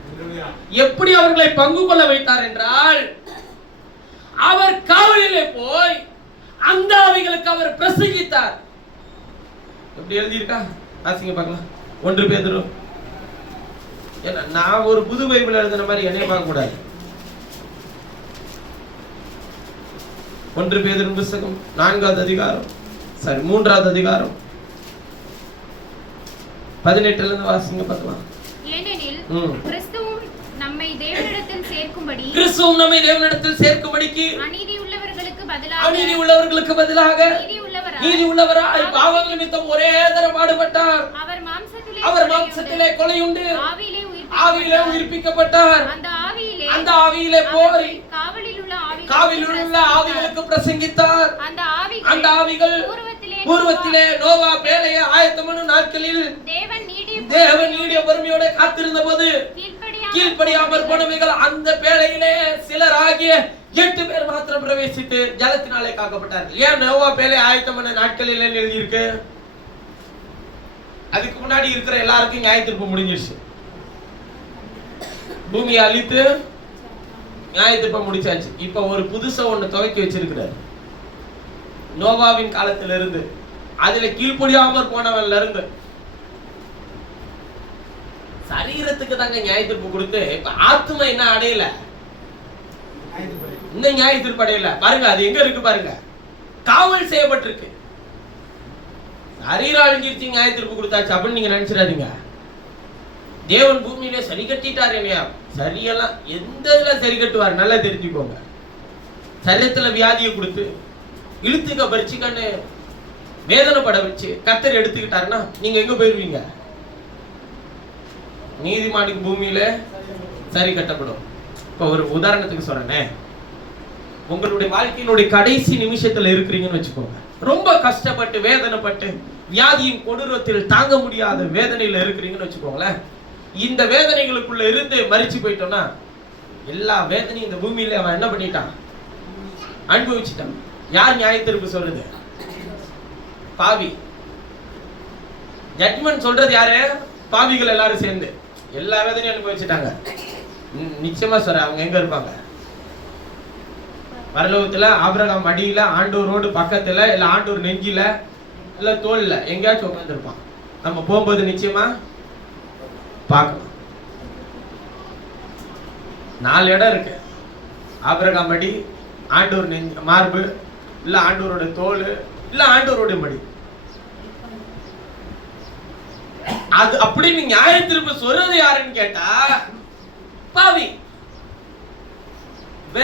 எப்படி அவர்களை பங்கு கொள்ள வைத்தார் என்றால், அவர் காவலிலே போய் அவர் பிரசங்கித்தார். எப்படி எழுதியிருக்கா? வாசிங்க பார்க்கலாம். 1 பேதுரு. ஏன்னா நான் ஒரு புது பைபிள் எழுதுன மாதிரி என்னைய பார்க்க கூடாது. 1 பேதுரு புத்தகம் 4வது அதிகாரம், 3வது அதிகாரம் 18ல இருந்து வாசிங்க பார்க்கலாம். ஏனெனில் கிறிஸ்துவும் நம்மை தேவனிடத்தில் சேர்க்கும்படிக்கு அநீதி உள்ளவர்களுக்கு பதிலாக நீதி உள்ளவராய் பாவம் நிமித்தம் ஒரே தரம் பாடுபட்டார். அவர் மாம்சத்திலே கொலையுண்டு ஆவியிலே உயிர்ப்பிக்கப்பட்டார். அந்த ஆவியிலே போய் காவலில் உள்ள ஆவிகளுக்கு பிரசங்கித்தார். அந்த ஆவிகள் பூர்வத்திலே நோவா பேழையை ஆயத்தம் பண்ணும் நாட்களில் தேவன் நீடிய பொறுமையோட காத்திருந்த போது கீழ்ப்படியாமற் போனவைகள் அந்த பேழையிலே சிலர் ஆகிய 8 பேர் மாத்திரம் பிரவேசித்து ஜலத்தினாலே காக்கப்பட்டார்கள். ஏன் நோவா பேழை ஆயத்தம் பண்ண நாட்களில் எழுதி இருக்கு? அதுக்கு முன்னாடி இருக்கிற எல்லாருக்கும் நியாய தீர்ப்பு முடிஞ்சிருச்சு. பூமியை அழித்து நியாய தீர்ப்பு முடிச்சாச்சு. இப்ப ஒரு புதுசா ஒண்ணு துவக்கி வச்சிருக்கிறார். நோவாவின் காலத்துல இருந்து, அதுல கீழ்ப்படியாமற் போனவன்ல இருந்து சரீரத்துக்கு தாங்க நியாய தீர்ப்பு கொடுத்து, இப்ப ஆத்மா என்ன அடையல, இந்த நியாய தீர்ப்பு அடையல. பாருங்க அது எங்க இருக்கு பாருங்க, காவல் செய்யப்பட்டிருக்கு. சரீரம் அழிஞ்சிருச்சு, நியாய தீர்ப்பு கொடுத்தாச்சு அப்படின்னு நீங்க நினைச்சிடாதீங்க. தேவன் பூமியில சரி கட்டிட்டார். என்னையா சரியெல்லாம் எந்த இதுல சரி கட்டுவார் நல்லா தெரிஞ்சுக்கோங்க. சரீரத்துல வியாதியை கொடுத்து இழுத்துக்க பறிச்சுக்கன்னு வேதனைப்பட வச்சு கர்த்தர் எடுத்துக்கிட்டாருன்னா நீங்க எங்க போயிருவீங்க? நீதிமானுக்கு பூமியில சரி கட்டப்படும். இப்ப ஒரு உதாரணத்துக்கு சொல்றேனே, உங்களுடைய வாழ்க்கையினுடைய கடைசி நிமிஷத்துல இருக்கிறீங்கன்னு வச்சுக்கோங்க. ரொம்ப கஷ்டப்பட்டு வேதனைப்பட்டு வியாதியின் கொடூரத்தில் தாங்க முடியாத வேதனையில இருக்கிறீங்கன்னு வச்சுக்கோங்களேன். இந்த வேதனைகளுக்குள்ள இருந்து மரிச்சு போயிட்டோம்னா எல்லா வேதனையும் இந்த பூமியில அவன் என்ன பண்ணிட்டான்? அனுபவிச்சுட்டான். யார் நியாய தீர்ப்பு சொல்றது? பாவி. ஜட்ஜ்மென்ட் சொல்றது யாரு? பாவிகள் எல்லாரும் சேர்ந்து எல்லா வேதனையும் அனுபவிச்சுட்டாங்க. நிச்சயமா சொல்றேன், அவங்க எங்க இருப்பாங்க? பரலோகத்துல ஆபிரகாம் மடியில, ஆண்டவரோடு பக்கத்துல, இல்ல ஆண்டவர் நெஞ்சில, இல்ல தோல்ல எங்கேயாச்சும் உட்கார்ந்து இருப்பான். நம்ம போகும்போது நிச்சயமா பார்க்கலாம். 4 இடம் இருக்கு. ஆபிரகாம் மடி, ஆண்டவர் நெஞ்சு மார்பு, இல்ல ஆண்டவரோட தோல், இல்ல ஆண்டவரோட மடி. அது அப்படி நீ நியாய தீர்ப்பு சொல்றது யாருன்னு கேட்டா பாவி.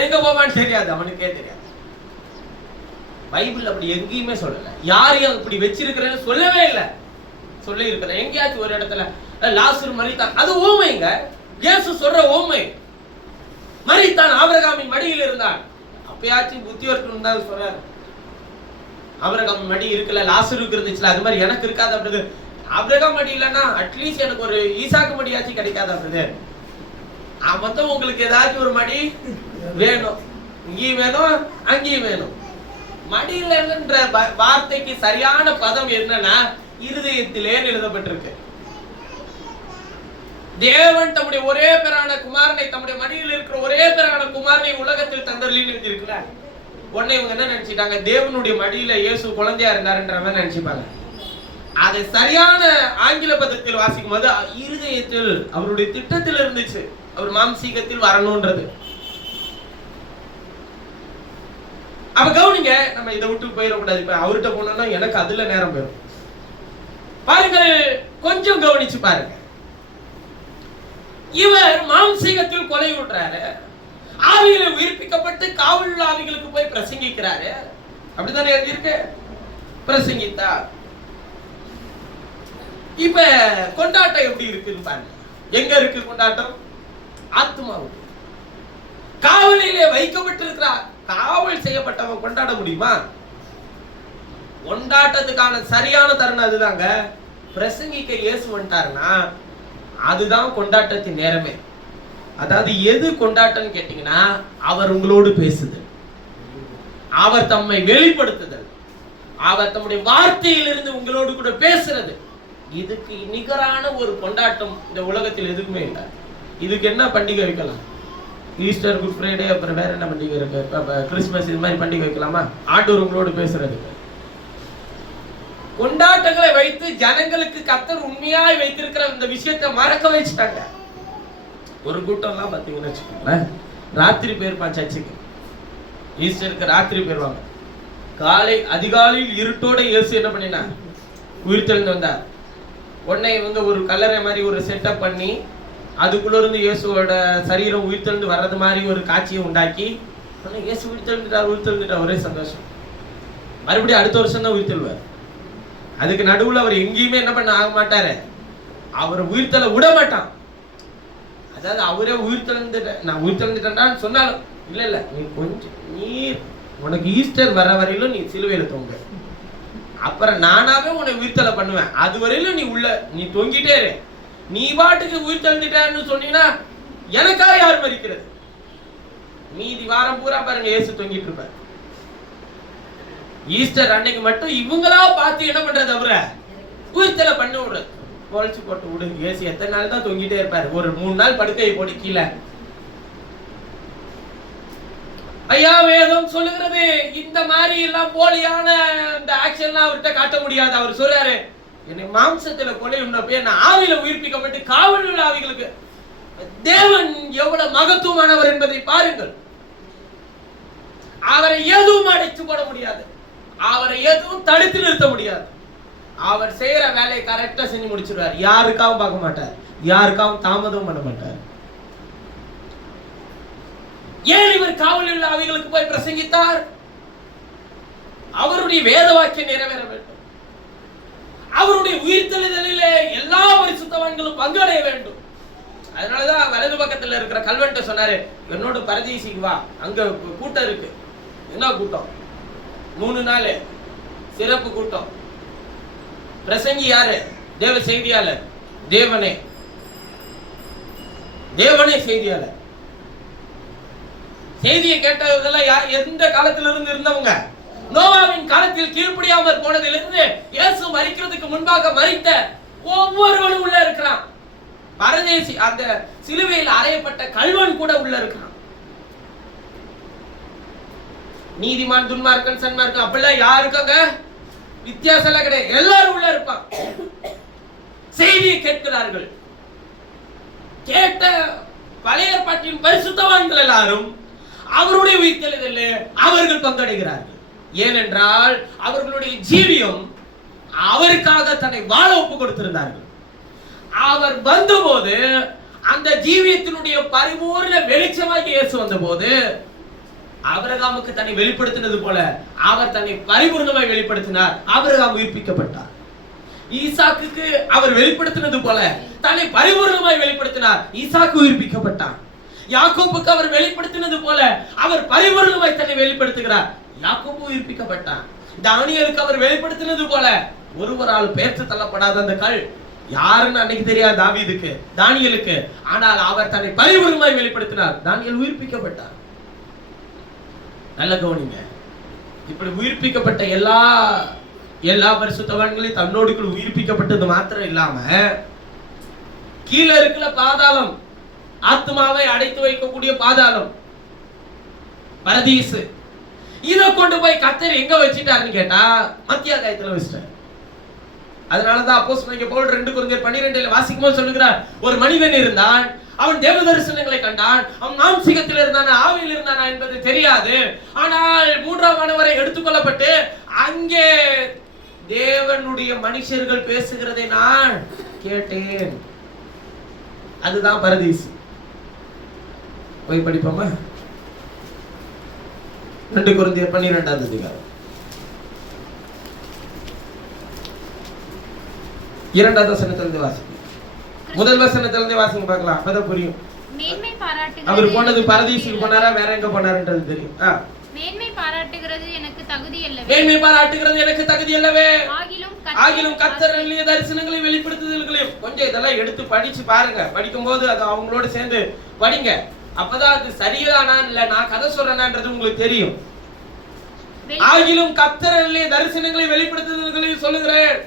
எங்க போவான்னு தெரியாது, அவனுக்கே தெரியாது. பைபிள் அப்படி எங்கேயுமே சொல்லல. யாரையும் அப்படி வச்சிருக்கிறேன்னு சொல்லவே இல்லை. சொல்லி இருக்கிற எங்கேயாச்சும் ஒரு இடத்துல லாசரு மரித்தான், அது ஊமைங்க. இயேசு சொல்ற ஊமை. மரித்தான், ஆபிரகாமின் மடியில் இருந்தான். அப்பயாச்சும் புத்தி வரட்டும் தான் சொல்றாரு. ஆபிரகாம் மடி இருக்குல்ல, லாசருக்கு இருந்துச்சுல, அது மாதிரி எனக்கு இருக்காது. அப்படி ஆபிரகாம் மடி இல்லைன்னா அட்லீஸ்ட் எனக்கு ஒரு ஈசாக்கு மடியாச்சும் கிடைக்காது. அப்படி மொத்தம் உங்களுக்கு ஏதாச்சும் ஒரு மடி வேணும், இங்கேயும் வேணும் அங்கேயும் வேணும். மடியிலன்ற வார்த்தைக்கு சரியான பதம் என்னன்னா இருதயத்திலே எழுதப்பட்டிருக்கு. தேவன் தம்முடைய ஒரே பேரான குமாரனை, தம்முடைய மடியில் இருக்கிற ஒரே பேரான குமாரனை உலகத்தில் தந்தர்லின்னு எழுதியிருக்கிறார். உடனே இவங்க என்ன நினைச்சிட்டாங்க? தேவனுடைய மடியில இயேசு குழந்தையா இருந்தாருன்ற மாதிரி நினைச்சுப்பாங்க. அதை சரியான ஆங்கில பதத்தில் வாசிக்கும் போது இருதயத்தில் அவருடைய திட்டத்தில் இருந்துச்சு, அவர் மாம்சீகத்தில் வரணும்ன்றது. அப்ப கவனிங்க, நம்ம இதை விட்டு போயிடக்கூடாது. இப்ப அவர்கிட்ட போனோம்னா எனக்கு அதுல நேரம் போயிடும். பாருங்கள், கொஞ்சம் கவனிச்சு பாருங்க. இவர் மாம்சீகத்தில் கொலை விடுறாரு, ஆவியில உயிர்ப்பிக்கப்பட்டு காவல் ஆவிகளுக்கு போய் பிரசங்கிக்கிறாரு. அப்படித்தானே எழுதியிருக்கு, பிரசங்கித்தார். இப்ப கொண்டாட்டம் எப்படி இருக்குன்னு பாருங்க. எங்க இருக்கு கொண்டாட்டம்? ஆத்மாவுக்கு. காவலிலே வைக்கப்பட்டிருக்கிறார். காவல் செய்யப்பட்டவன் கொண்டாட முடியுமா? கொண்டாட்டத்துக்கான சரியான தருணம் அதுதாங்க. பிரசங்கிக்க இயேசு வந்துட்டாருன்னா அதுதான் கொண்டாட்டத்தின் நேரமே. அதாவது எது கொண்டாட்டம்னு கேட்டீங்கன்னா, அவர் உங்களோடு பேசுதல், அவர் தம்மை வெளிப்படுத்துதல், அவர் தம்முடைய வார்த்தையிலிருந்து உங்களோடு கூட பேசுறது. இதுக்கு நிகரான ஒரு கொண்டாட்டம் இந்த உலகத்தில் எதுக்குமே இல்லை. இதுக்கு என்ன பண்டிகை வைக்கலாம்? ஈஸ்டர், குட் ஃப்ரைடே, அப்புறம் வேற என்ன பண்டிகை இருக்கு? கிறிஸ்மஸ், இது மாதிரி பண்டிகை வைக்கலாமா? ஆண்டவர் உங்களோடு பேசுறதுக்கு. கொண்டாட்டங்களை வைத்து ஜனங்களுக்கு கர்த்தர் உண்மையாய் வைத்திருக்கிற இந்த விஷயத்தை மறக்க வச்சுட்டாங்க. ஒரு கூட்டம்லாம் பார்த்தீங்கன்னு வச்சுக்கோங்களேன், ராத்திரி போயிருப்பான் சர்ச்சுக்கு. ஈஸ்டருக்கு ராத்திரி போயிருவாங்க. அதிகாலையில் இருட்டோட இயேசு என்ன பண்ணினா உயிர்த்தெழுந்து வந்தார். உடனே இவங்க ஒரு கல்லறை மாதிரி ஒரு செட்டப் பண்ணி அதுக்குள்ள இருந்து இயேசுவோட சரீரம் உயிர்த்தெழுந்து வர்றது மாதிரி ஒரு காட்சியை உண்டாக்கி இயேசு உயிர்த்தெழுந்துட்டார், ஒரே சந்தோஷம். மறுபடியும் அடுத்த வருஷம் தான் உயிர்த்தெழுவார். அதுக்கு நடுவில் அவர் எங்கேயுமே என்ன பண்ண ஆக மாட்டாரு, அவரை உயிர்த்தெழ விட மாட்டான். அதாவது அவரே நான் உயிர்த்தெழுந்துட்டேன்டான்னு சொன்னாலும் இல்ல நீ உனக்கு ஈஸ்டர் வர வரையிலும் நீ சிலுவையில தொங்க, அப்புறம் நானாவே உன்னை உயிர்த்தெழ பண்ணுவேன், அது வரையிலும் நீ தொங்கிட்டே இரு. நீ பாட்டுக்கு உயிர்த்தெழுந்துட்டான்னு சொன்னீங்கன்னா எனக்காக யார் மறிக்கிறது? மீதி வாரம் பூரா பாருங்க இயேசு தொங்கிட்டு இருப்பார். ஈஸ்டர் அன்னைக்கு மட்டும் இவங்களா பார்த்து என்ன பண்றது, அவரை உயிர்த்தெழ பண்ண விடுறது, பொழைச்சு போட்டு விடு. இயேசு எத்தனை நாள் தான் தொங்கிட்டே இருப்பாரு? ஒரு 3 நாள் படுக்கையை போட்டு கீழே. ஐயா வேதம் சொல்லுகிறது இந்த மாதிரி எல்லாம் போலியான இந்த ஆக்ஷன்லாம் அவர்கிட்ட காட்ட முடியாது. அவர் சொல்றாரு, என்னை மாம்சத்துல கொலை உண்ணப்ப என்ன ஆவியில உயிர்ப்பிக்கப்பட்டு காவல் உள்ள ஆவிகளுக்கு தேவன் எவ்வளவு மகத்துவமானவர் என்பதை பாருங்கள். அவரை எதுவும் அடைச்சு போட முடியாது, அவரை எதுவும் தடுத்து நிறுத்த முடியாது. அவர் செய்யற வேலையை கரெக்டா செஞ்சு முடிச்சிருவார். யாருக்காகவும் பார்க்க மாட்டார், யாருக்காகவும் தாமதம் பண்ண மாட்டார். ஏன் இவர் காவலில் உள்ள ஆவிகளுக்கு போய் பிரசங்கித்தார்? அவருடைய வேத வாக்கியம் நிறைவேற வேண்டும், அவருடைய உயிர்த்தெழுதலிலே எல்லா பரிசுத்தவான்களும் பங்கடைய வேண்டும். அதனாலதான் வலது பக்கத்துல இருக்கிற கல்வெட்ட சொன்னாரு, என்னோட பரதீசிக்கு வா, அங்க கூட்டம் இருக்கு. என்ன கூட்டம்? 3 நாள் சிறப்பு கூட்டம். பிரசங்கி யாரு? தேவ செய்தியாளர், தேவனே செய்தியாளர். செய்தியை கேட்டதெல்லாம் எந்த காலத்துல இருந்து இருந்தவங்க? நோவாவின் காலத்தில் கீழ்ப்படியாமல் போனதிலிருந்து இயேசு மரிக்கிறதுக்கு முன்பாக மரித்த ஒவ்வொருவரும் உள்ள இருக்கிறான். பரதேசி, அந்த சிலுவையில் அறையப்பட்ட கல்வன் கூட உள்ள இருக்கிறான். நீதிமான், துன்மார்க்கன், சன்மார்க்கன் அப்படிலாம் யாருக்காங்க வித்தியாசம் கிடையாது, எல்லாரும் உள்ள இருப்பான். செய்தியை கேட்கிறார்கள். கேட்ட பழைய ஏற்பாட்டின் பரிசுத்தவான்கள் எல்லாரும் அவருடைய உயிர்த்தெழுதலில் அவர்கள் பங்கடைகிறார்கள். ஏனென்றால் அவர்களுடைய ஜீவியம் அவருக்காக தன்னை வாழ ஒப்பு கொடுத்திருந்தார்கள். அவர் வந்தபோது அந்த ஜீவியத்தினுடைய பரிபூர்ண வெளிச்சமாக இயேசு வந்தபோது ஆபிரகாமுக்கு தன்னை வெளிப்படுத்தினது போல அவர் தன்னை பரிபூர்ணமாய் வெளிப்படுத்தினார். ஆபிரகாம் உயிர்ப்பிக்கப்பட்டார். ஈசாக்குக்கு அவர் வெளிப்படுத்தினது போல தன்னை பரிபூர்ணமாய் வெளிப்படுத்தினார். ஈசாக்கு உயிர்ப்பிக்கப்பட்டார். யாக்கோபுக்கு அவர் வெளிப்படுத்தினது போல அவர் பரிபூர்ணமாய் தன்னை வெளிப்படுத்துகிறார். யாக்கோபு உயிர்ப்பிக்கப்பட்டார். தானியேலுக்கு அவர் வெளிப்படுத்தினது போல ஒருவரால் பெயர்த்து தள்ளப்படாத அந்த கல் யாருன்னு அன்னைக்கு தெரியாது தாவீதுக்கு, தானியேலுக்கு. ஆனால் அவர் தன்னை பரிபூர்ணமாய் வெளிப்படுத்தினார். தானியேல் உயிர்ப்பிக்கப்பட்டார். நல்ல கவனிங்க. இப்படி உயிர்ப்பிக்கப்பட்ட எல்லா பரிசுத்தவான்களையும் தன்னோடு உயிர்ப்பிக்கப்பட்டது மாத்திரம் இல்லாம கீழே இருக்கிற பாதாளம், ஆத்மாவை அடைத்து வைக்கக்கூடிய பாதாளம், பரதீசு, இதை கொண்டு போய் கர்த்தர் எங்க வச்சிட்டாருன்னு கேட்டா மத்திய காயத்துல வச்சிட்டார். அதனாலதான் அப்போஸ்தலனாகிய பவுல் 2 கொரிந்தியர் 12 வாசிக்கும்போது சொல்லுகிறார், ஒரு மனிதன் இருந்தான், அவன் தேவ தரிசனங்களை கண்டான், அவன் மாம்சீகத்தில் இருந்தானா ஆவியில் இருந்தானா என்பது தெரியாது. ஆனால் 3ஆம் வானவரை எடுத்துக்கொள்ளப்பட்டு அங்கே தேவனுடைய மனுஷர்கள் பேசுகிறதை நான் கேட்டேன். அதுதான் பரதீசு. போய் படிப்போமா? 2 கொரிந்தியர் 12 அதிகாரம் 2வது வசனத்திலிருந்து வாசிங்க. முதல் வசனத்திலிருந்து வாசிங்க பார்க்கலாம், அப்பதான் புரியும். மேன்மை பாராட்டுகிறது. அவர் போனது பரதீசுக்கு போனாரா வேற எங்க போனாருன்றது தெரியும். மேன்மை பாராட்டுகிறது எனக்கு தகுதி அல்லவே. மேன்மை பாராட்டுகிறது எனக்கு தகுதி அல்லவே. ஆகிலும் கர்த்தர் அருளிய தரிசனங்களை வெளிப்படுத்துதல்களையும் கொஞ்சம் இதெல்லாம் எடுத்து படிச்சு பாருங்க. படிக்கும்போது அது அவங்களோட சேர்ந்து படிங்க. அப்பதான் அது சரியானா இல்ல நான் கதை சொல்றேனான்றது உங்களுக்கு தெரியும். ஆகிலும் கர்த்தர் அருளிய தரிசனங்களை வெளிப்படுத்துதல்களையும் சொல்லுகிறேன்.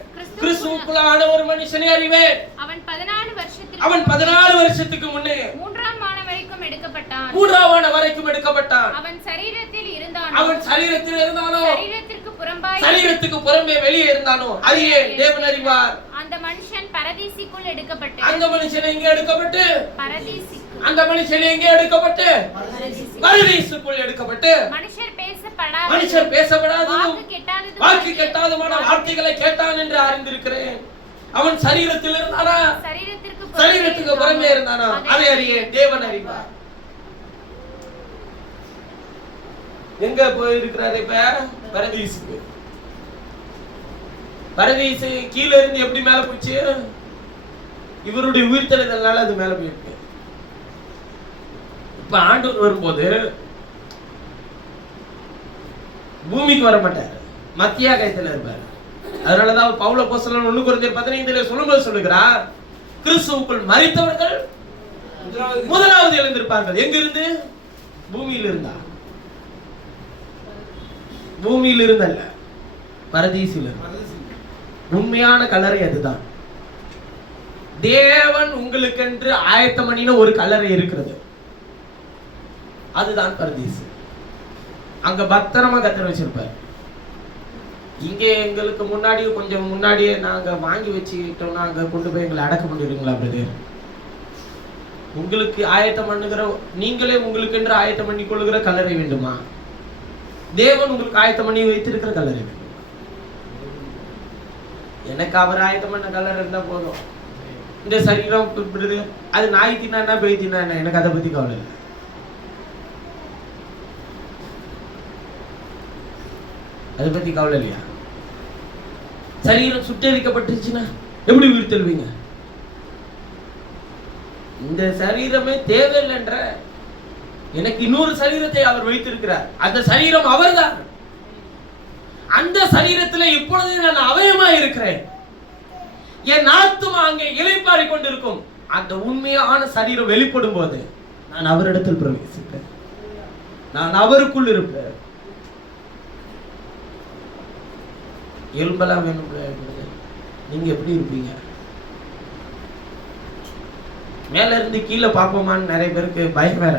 கிறிஸ்துவுக்குள்ளான ஒரு மனுஷனை அறிவேன். அவன் 14 வருஷத்துக்கு முன்னே 3ஆம் வானம் வரைக்கும் எடுக்கப்பட்டான். 3ஆம் வானம் வரைக்கும் எடுக்கப்பட்டான். அவன் சரீரத்தில் இருந்தானோ, சரீரத்துக்கு புறம்பே வெளியே இருந்தானோ, அதையே தேவன் அறிவார். அந்த மனுஷன் பரதீசிக்குள் எடுக்கப்பட்டு, அந்த மனுஷன் எங்கே எடுக்கப்பட்டு, பரதீசிக்குள், அந்த மனுஷன் எங்கே எடுக்கப்பட்டு, பரதீசுக்குள் எடுக்கப்பட்டு, மனுஷர் பேசப்படாததும் வாக்கு கெட்டாதமான வார்த்தைகளை கேட்டான் என்று அறிந்திருக்கிறேன். அவன் சரீரத்தில் இருந்தானா, சரீரத்துக்கு புறமே இருந்தானா, அதை அறிய தேவன் அறிவார். எங்க போயிருக்கிறாரு இப்ப? பரதீசுக்கு. பரதீசு கீழ இருந்து எப்படி மேல போச்சு? இவருடைய உயிர்த்தெழுதல்னால அது மேல போயிருக்கு. இப்ப ஆண்டவர் வரும்போது பூமிக்கு வர மாட்டார், மத்திய ஆகாயத்துல இருப்பார். அதனாலதான் பவுல் அப்போஸ்தலன் 1 கொரிந்தியர் 15 சொல்லும்போது சொல்லுகிறார், கிறிஸ்துவுக்குள் மரித்தவர்கள் முதலாவது எழுந்திருப்பார்கள். எங்க இருந்து? பூமியில இருந்தா. பூமியில இருந்தல்ல, பரதீசில. உண்மையான கல்லறை அதுதான். தேவன் உங்களுக்கென்று ஆயத்தம் பண்ணின ஒரு கல்லறை இருக்கிறது, அதுதான் பரதீசு. அங்க பத்திரமா கத்தர் வச்சிருப்பார். இங்கே எங்களுக்கு முன்னாடி கொஞ்சம் முன்னாடியே நாங்க வாங்கி வச்சுக்கிட்டோம்னா அங்க கொண்டு போய் எங்களை அடக்கம் பண்ணிடுவீங்களா பிரதர்? உங்களுக்கு ஆயத்தம் பண்ணுகிற, நீங்களே உங்களுக்கு என்று ஆயத்தம் பண்ணி கொள்ளுகிற கல்லறை வேண்டுமா? தேவன் உங்களுக்கு ஆயத்தம் பண்ணி வைத்திருக்கிற கல்லறை வேண்டும். எனக்கு அவர் ஆயத்தம் பண்ண கல்லறை இருந்தா போதும். இந்த சரீரம் அது நாய் தின்னா பேய் தின்னா எனக்கு அதை பத்தி கவலை இல்லை. அதை பத்தி கவலை இல்லையா? சரீரம் சுட்டரிக்கப்பட்டுச்சுன்னா எப்படி உயிர் தெழுவீங்க? இந்த சரீரமே தேவையில்லைன்ற, எனக்கு இன்னொரு சரீரத்தை அவர் வைத்திருக்கிறார். அந்த சரீரம் அவர்தான். அந்த சரீரத்தில் இப்பொழுது நான் அவயமா இருக்கிறேன். என் ஆத்துமா அங்கே இளைப்பாறிக் கொண்டிருக்கும். அந்த உண்மையான சரீரம் வெளிப்படும் போது நான் அவரிடத்தில் பிரவேசிப்பேன், நான் அவருக்குள் இருப்பேன். எலும்பெல்லாம் வேணும். நீங்க எப்படி இருப்பீங்க? மேல இருந்து கீழே பார்ப்போமான்னு நிறைய பேருக்கு பயம் வேற.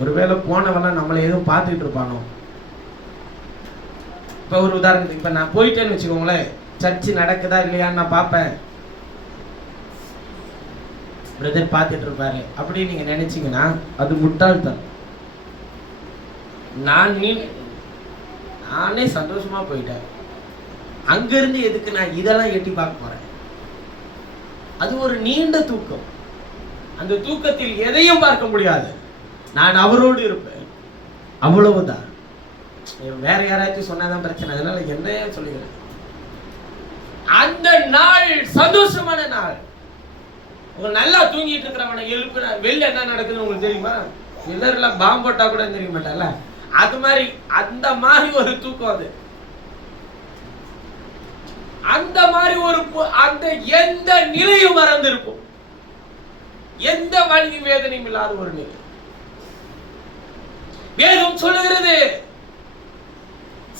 ஒருவேளை போனவெல்லாம் நம்மளை எதுவும் பார்த்துட்டு இருப்பானோ. இப்ப ஒரு உதாரணத்துக்கு, இப்ப நான் போயிட்டேன்னு வச்சுக்கோங்களேன், சர்ச்சு நடக்குதா இல்லையான்னு நான் பார்ப்பேன். பிரதர் பார்த்துட்டு இருப்பாரு அப்படி நீங்க நினைச்சீங்கன்னா அது முட்டாள்தான். நானே சந்தோஷமா போயிட்டேன். அங்கிருந்து எதுக்கு நான் இதெல்லாம் எட்டி பார்க்க போறேன்? அது ஒரு நீண்ட தூக்கம். அந்த தூக்கத்தில் எதையும் பார்க்க முடியாது. நான் அவரோடு இருப்பேன், அவ்வளவுதான். வேற யாராச்சும் சொன்னாதான் பிரச்சனை. அதனால என்ன சொல்லுகிறேன், அந்த நாள் சந்தோஷமான நாள். உங்க நல்லா தூங்கிட்டு இருக்கிறவனை எழுப்பு வெளில என்ன நடக்குதுன்னு உங்களுக்கு தெரியுமா? எல்லாரும் பாம்பு போட்டா கூட தெரிய மாட்டால. அது மாதிரி அந்த மாதிரி ஒரு தூக்கம் அது. அந்த மாதிரி ஒரு அந்த எந்த நிலையும் மறந்திருக்கும், எந்த வலி வேதனையும் இல்லாத ஒரு நிலை. வேதம் சொல்லுகிறது,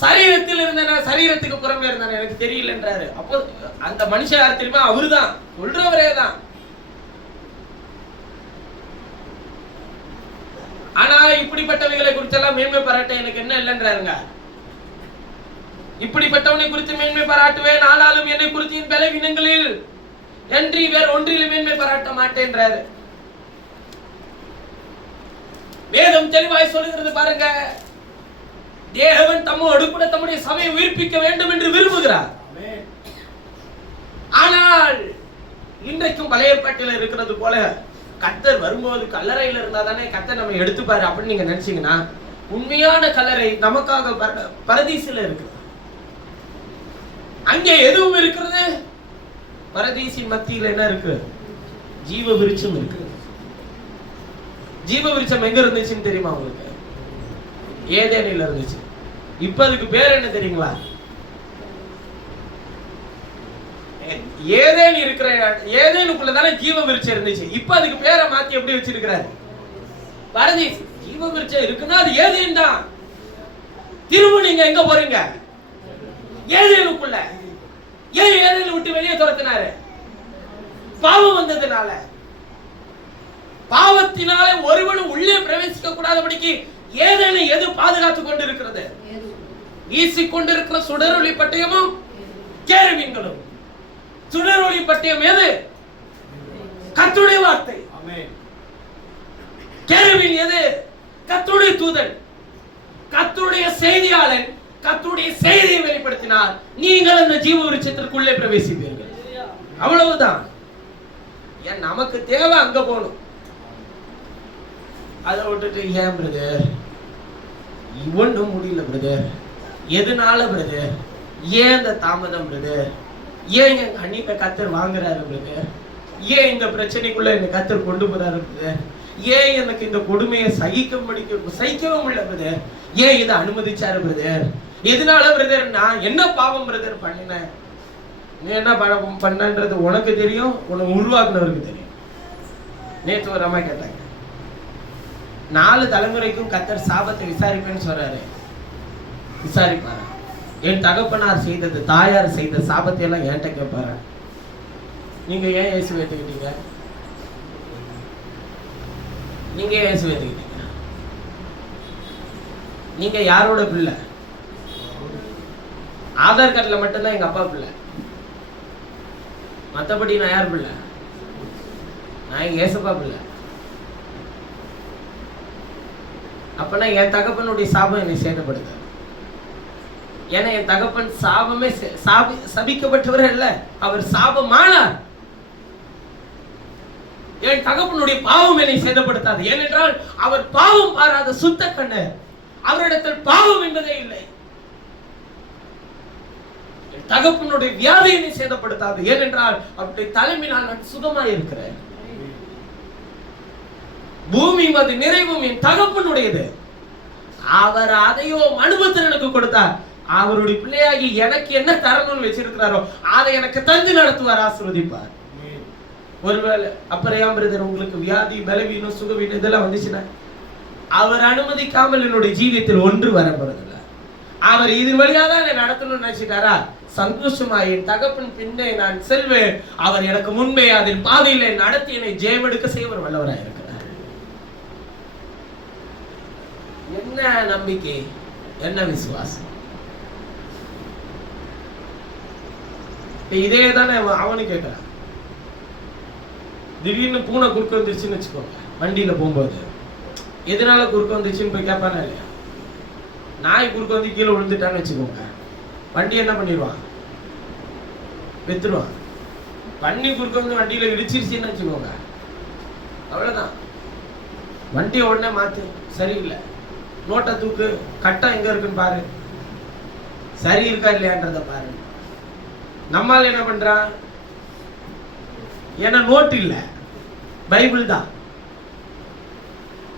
சரீரத்தில் இருந்தன சரீரத்துக்கு புறமே இருந்தான எனக்கு தெரியல என்றாரு. அப்போ அந்த மனுஷன் யார் தெரியுமா? அவருதான், சொல்றவரே தான். ஆனா இப்படிப்பட்டவைகளை குறிச்செல்லாம் மேன்மை பாராட்ட எனக்கு என்ன இல்லைன்றாருங்க. இப்படிப்பட்டவனை குறித்து மேன்மை பாராட்டுவேன், ஆனாலும் என்னை குறித்து என் பலவீனங்களில் என்று வேற ஒன்றிலும் மேன்மை பாராட்ட மாட்டேன்றாரு. வேதம் தெளிவாய் சொல்லுகிறது பாருங்க. தேவன் தம்மோடு கூட தம்முடைய சபையை உயிர்ப்பிக்க வேண்டும் என்று விரும்புகிறார். ஆனால் இன்றைக்கும் பழைய ஏற்பாட்டில் இருக்கிறது போல கர்த்தர் வரும்போது கல்லறையில இருந்தா தானே கர்த்தர் நம்ம எடுத்துப்பாரு அப்படின்னு நீங்க நினைச்சீங்கன்னா, உண்மையான கல்லறை நமக்காக பரதீசில இருக்கு. அங்கே எதுவும் இருக்கிறது? பரதீசின் மத்தியில் என்ன இருக்கு? ஜீவ விருட்சம் இருக்கு. ஜீவ விருட்சம் எங்க இருந்துச்சுன்னு தெரியுமா உங்களுக்கு? ஏதேனில இருந்துச்சு. இப்ப அதுக்கு பேர் என்ன தெரியுங்களா? ஏதேன் இருக்கிற ஏதேனுக்குள்ளதானே ஜீவ விருட்சம் இருந்துச்சு. இப்ப அதுக்கு பேரை மாத்தி எப்படி வச்சிருக்கிறாரு? பரதீஸ். ஜீவ விருட்சம் இருக்குன்னா அது ஏதேன் தான். திரும்ப நீங்க எங்க போறீங்க? ஏதேனுக்குள்ள. ஏன் ஏதேனை விட்டு வெளியே துரத்தினாரு? பாவம் வந்ததுனால. பாவத்தினாலே ஒருவனும் உள்ளே பிரவேசிக்க கூடாதபடிக்கு ஏதேனை எது பாதுகாத்துக் கொண்டிருக்கிறது? வீசிக்கொண்டிருக்கிற சுடரொளி பட்டயமும் கேருபீன்களும். சுடரொளி பட்டயம் எது? கர்த்தருடைய வார்த்தை. கேருபீன் எது? கர்த்தருடைய தூதன், கர்த்தருடைய செய்தியாளன். கர்த்தருடைய செய்தியை வெளிப்படுத்தினார், நீங்கள் அந்த ஜீவ விருட்சத்திற்குள்ளே பிரவேசிப்பீர்கள். அவ்வளவுதான். ஏன் நமக்கு தேவை அங்க போகணும். அதை விட்டுட்டு ஏன் பிரதர் இவனும் முடியல பிரதர், எதனால பிரதர், ஏன் இந்த தாமதம் பிரதர், ஏன் என் கண்ணீரை கத்தர் வாங்குறாரு பிரதர், ஏன் இந்த பிரச்சனைக்குள்ள என்ன கத்தர் கொண்டு போறாரு பிரதர், ஏன் எனக்கு இந்த கொடுமையை சகிக்கவும் முடியல பிரதர், ஏன் இதை அனுமதிச்சாரு பிரதர், எதனால பிரதர், நான் என்ன பாவம் பிரதர் பண்ணினேன், நீ என்ன பாவம் பண்ணன்றது உனக்கு தெரியும், உனக்கு உருவாக்குனவருக்கு தெரியும். நேற்று ஒரு அம்மா கேட்டாங்க, 4 தலைமுறைக்கும் கத்தர் சாபத்தை விசாரிப்பேன்னு சொல்றாரு. விசாரிப்பாரு. என் தகப்பனார் செய்தது, தாயார் செய்த சாபத்தை எல்லாம் என்கிட்ட கேட்பாரு. நீங்க ஏன் இயேசு ஏத்துக்கிட்டீங்க? நீங்க ஏன் இயேசு ஏத்துக்கிட்டீங்க? நீங்க யாரோட பிள்ளை? ஆதார் கார்டுல மட்டும்தான் எங்க அப்பா பிள்ளை, மத்தபடி நான் யார் பிள்ளை? நான் எங்க ஏசப்பா பிள்ளை. அப்பனா என் தகப்பனுடைய சாபம் என்னை சேதப்படுத்த. ஏன்னா என் தகப்பன் சாபமே சபிக்கப்பட்டவர் அல்ல, அவர் சாபமானார். என் தகப்பனுடைய பாவம் என்னை சேதப்படுத்தாது. ஏனென்றால் அவர் பாவம் பாராத சுத்த கண்ணர், அவரிடத்தில் பாவம் என்பதே இல்லை. என் தகப்பனுடைய வியாதி என்னை சேதப்படுத்தாது. ஏனென்றால் அவருடைய தலைமையினால் நான் சுகமாய் இருக்கிறேன். பூமி அது நிறைவும் என் தகப்பனுடையது. அவர் அதையோ அனுபவத்திற்கு கொடுத்தார். அவருடைய பிள்ளையாகி எனக்கு என்ன தரணும்னு வச்சிருக்கிறாரோ அதை எனக்கு தந்து நடத்துவார், ஆசீர்வதிப்பார். ஒருவேளை அப்புறம் பிரதர் உங்களுக்கு வியாதி, பலவீனம், சுகவீனம் இதெல்லாம் வந்துச்சுன்னா அவர் அனுமதிக்காமல் என்னுடைய ஜீவியத்தில் ஒன்று வரப்படுறதில்ல. அவர் இது வழியா தான் என்னை நடத்தணும்னு நினைச்சிட்டாரா, சந்தோஷமா என் தகப்பன் பின்னே நான் செல்வேன். அவர் எனக்கு முன்பே அதன் பாதையிலே நடத்தி என்னை ஜெயமெடுக்க செய்வர் வல்லவராக இருக்கிறார். என்ன நம்பிக்கை, என்ன விசுவாசம்? இதே தானே அவனு கேட்கிறான். திடீர்னு பூனை குறுக்க வந்துருச்சுன்னு வச்சுக்கோங்க, வண்டியில போகும்போது எதனால குறுக்க வந்துருச்சுன்னு போய் கேட்பானா இல்லையா? நாய் குறுக்க வந்து கீழே விழுந்துட்டான்னு வச்சுக்கோங்க, வண்டி என்ன பண்ணிடுவான்? வித்துருவான். பண்ணி குறுக்க வந்து வண்டியில இடிச்சிருச்சுன்னு வச்சுக்கோங்க, அவ்வளவுதான். வண்டியை உடனே மாத்து, சரியில்லை, நோட்டை தூக்கு, கட்டம் எங்க இருக்குன்னு பாரு, சரி இருக்கா இல்லையான்றத பாரு. நம்மால் என்ன பண்றான்? ஏன்னா நோட்டு இல்ல, பைபிள் தான்.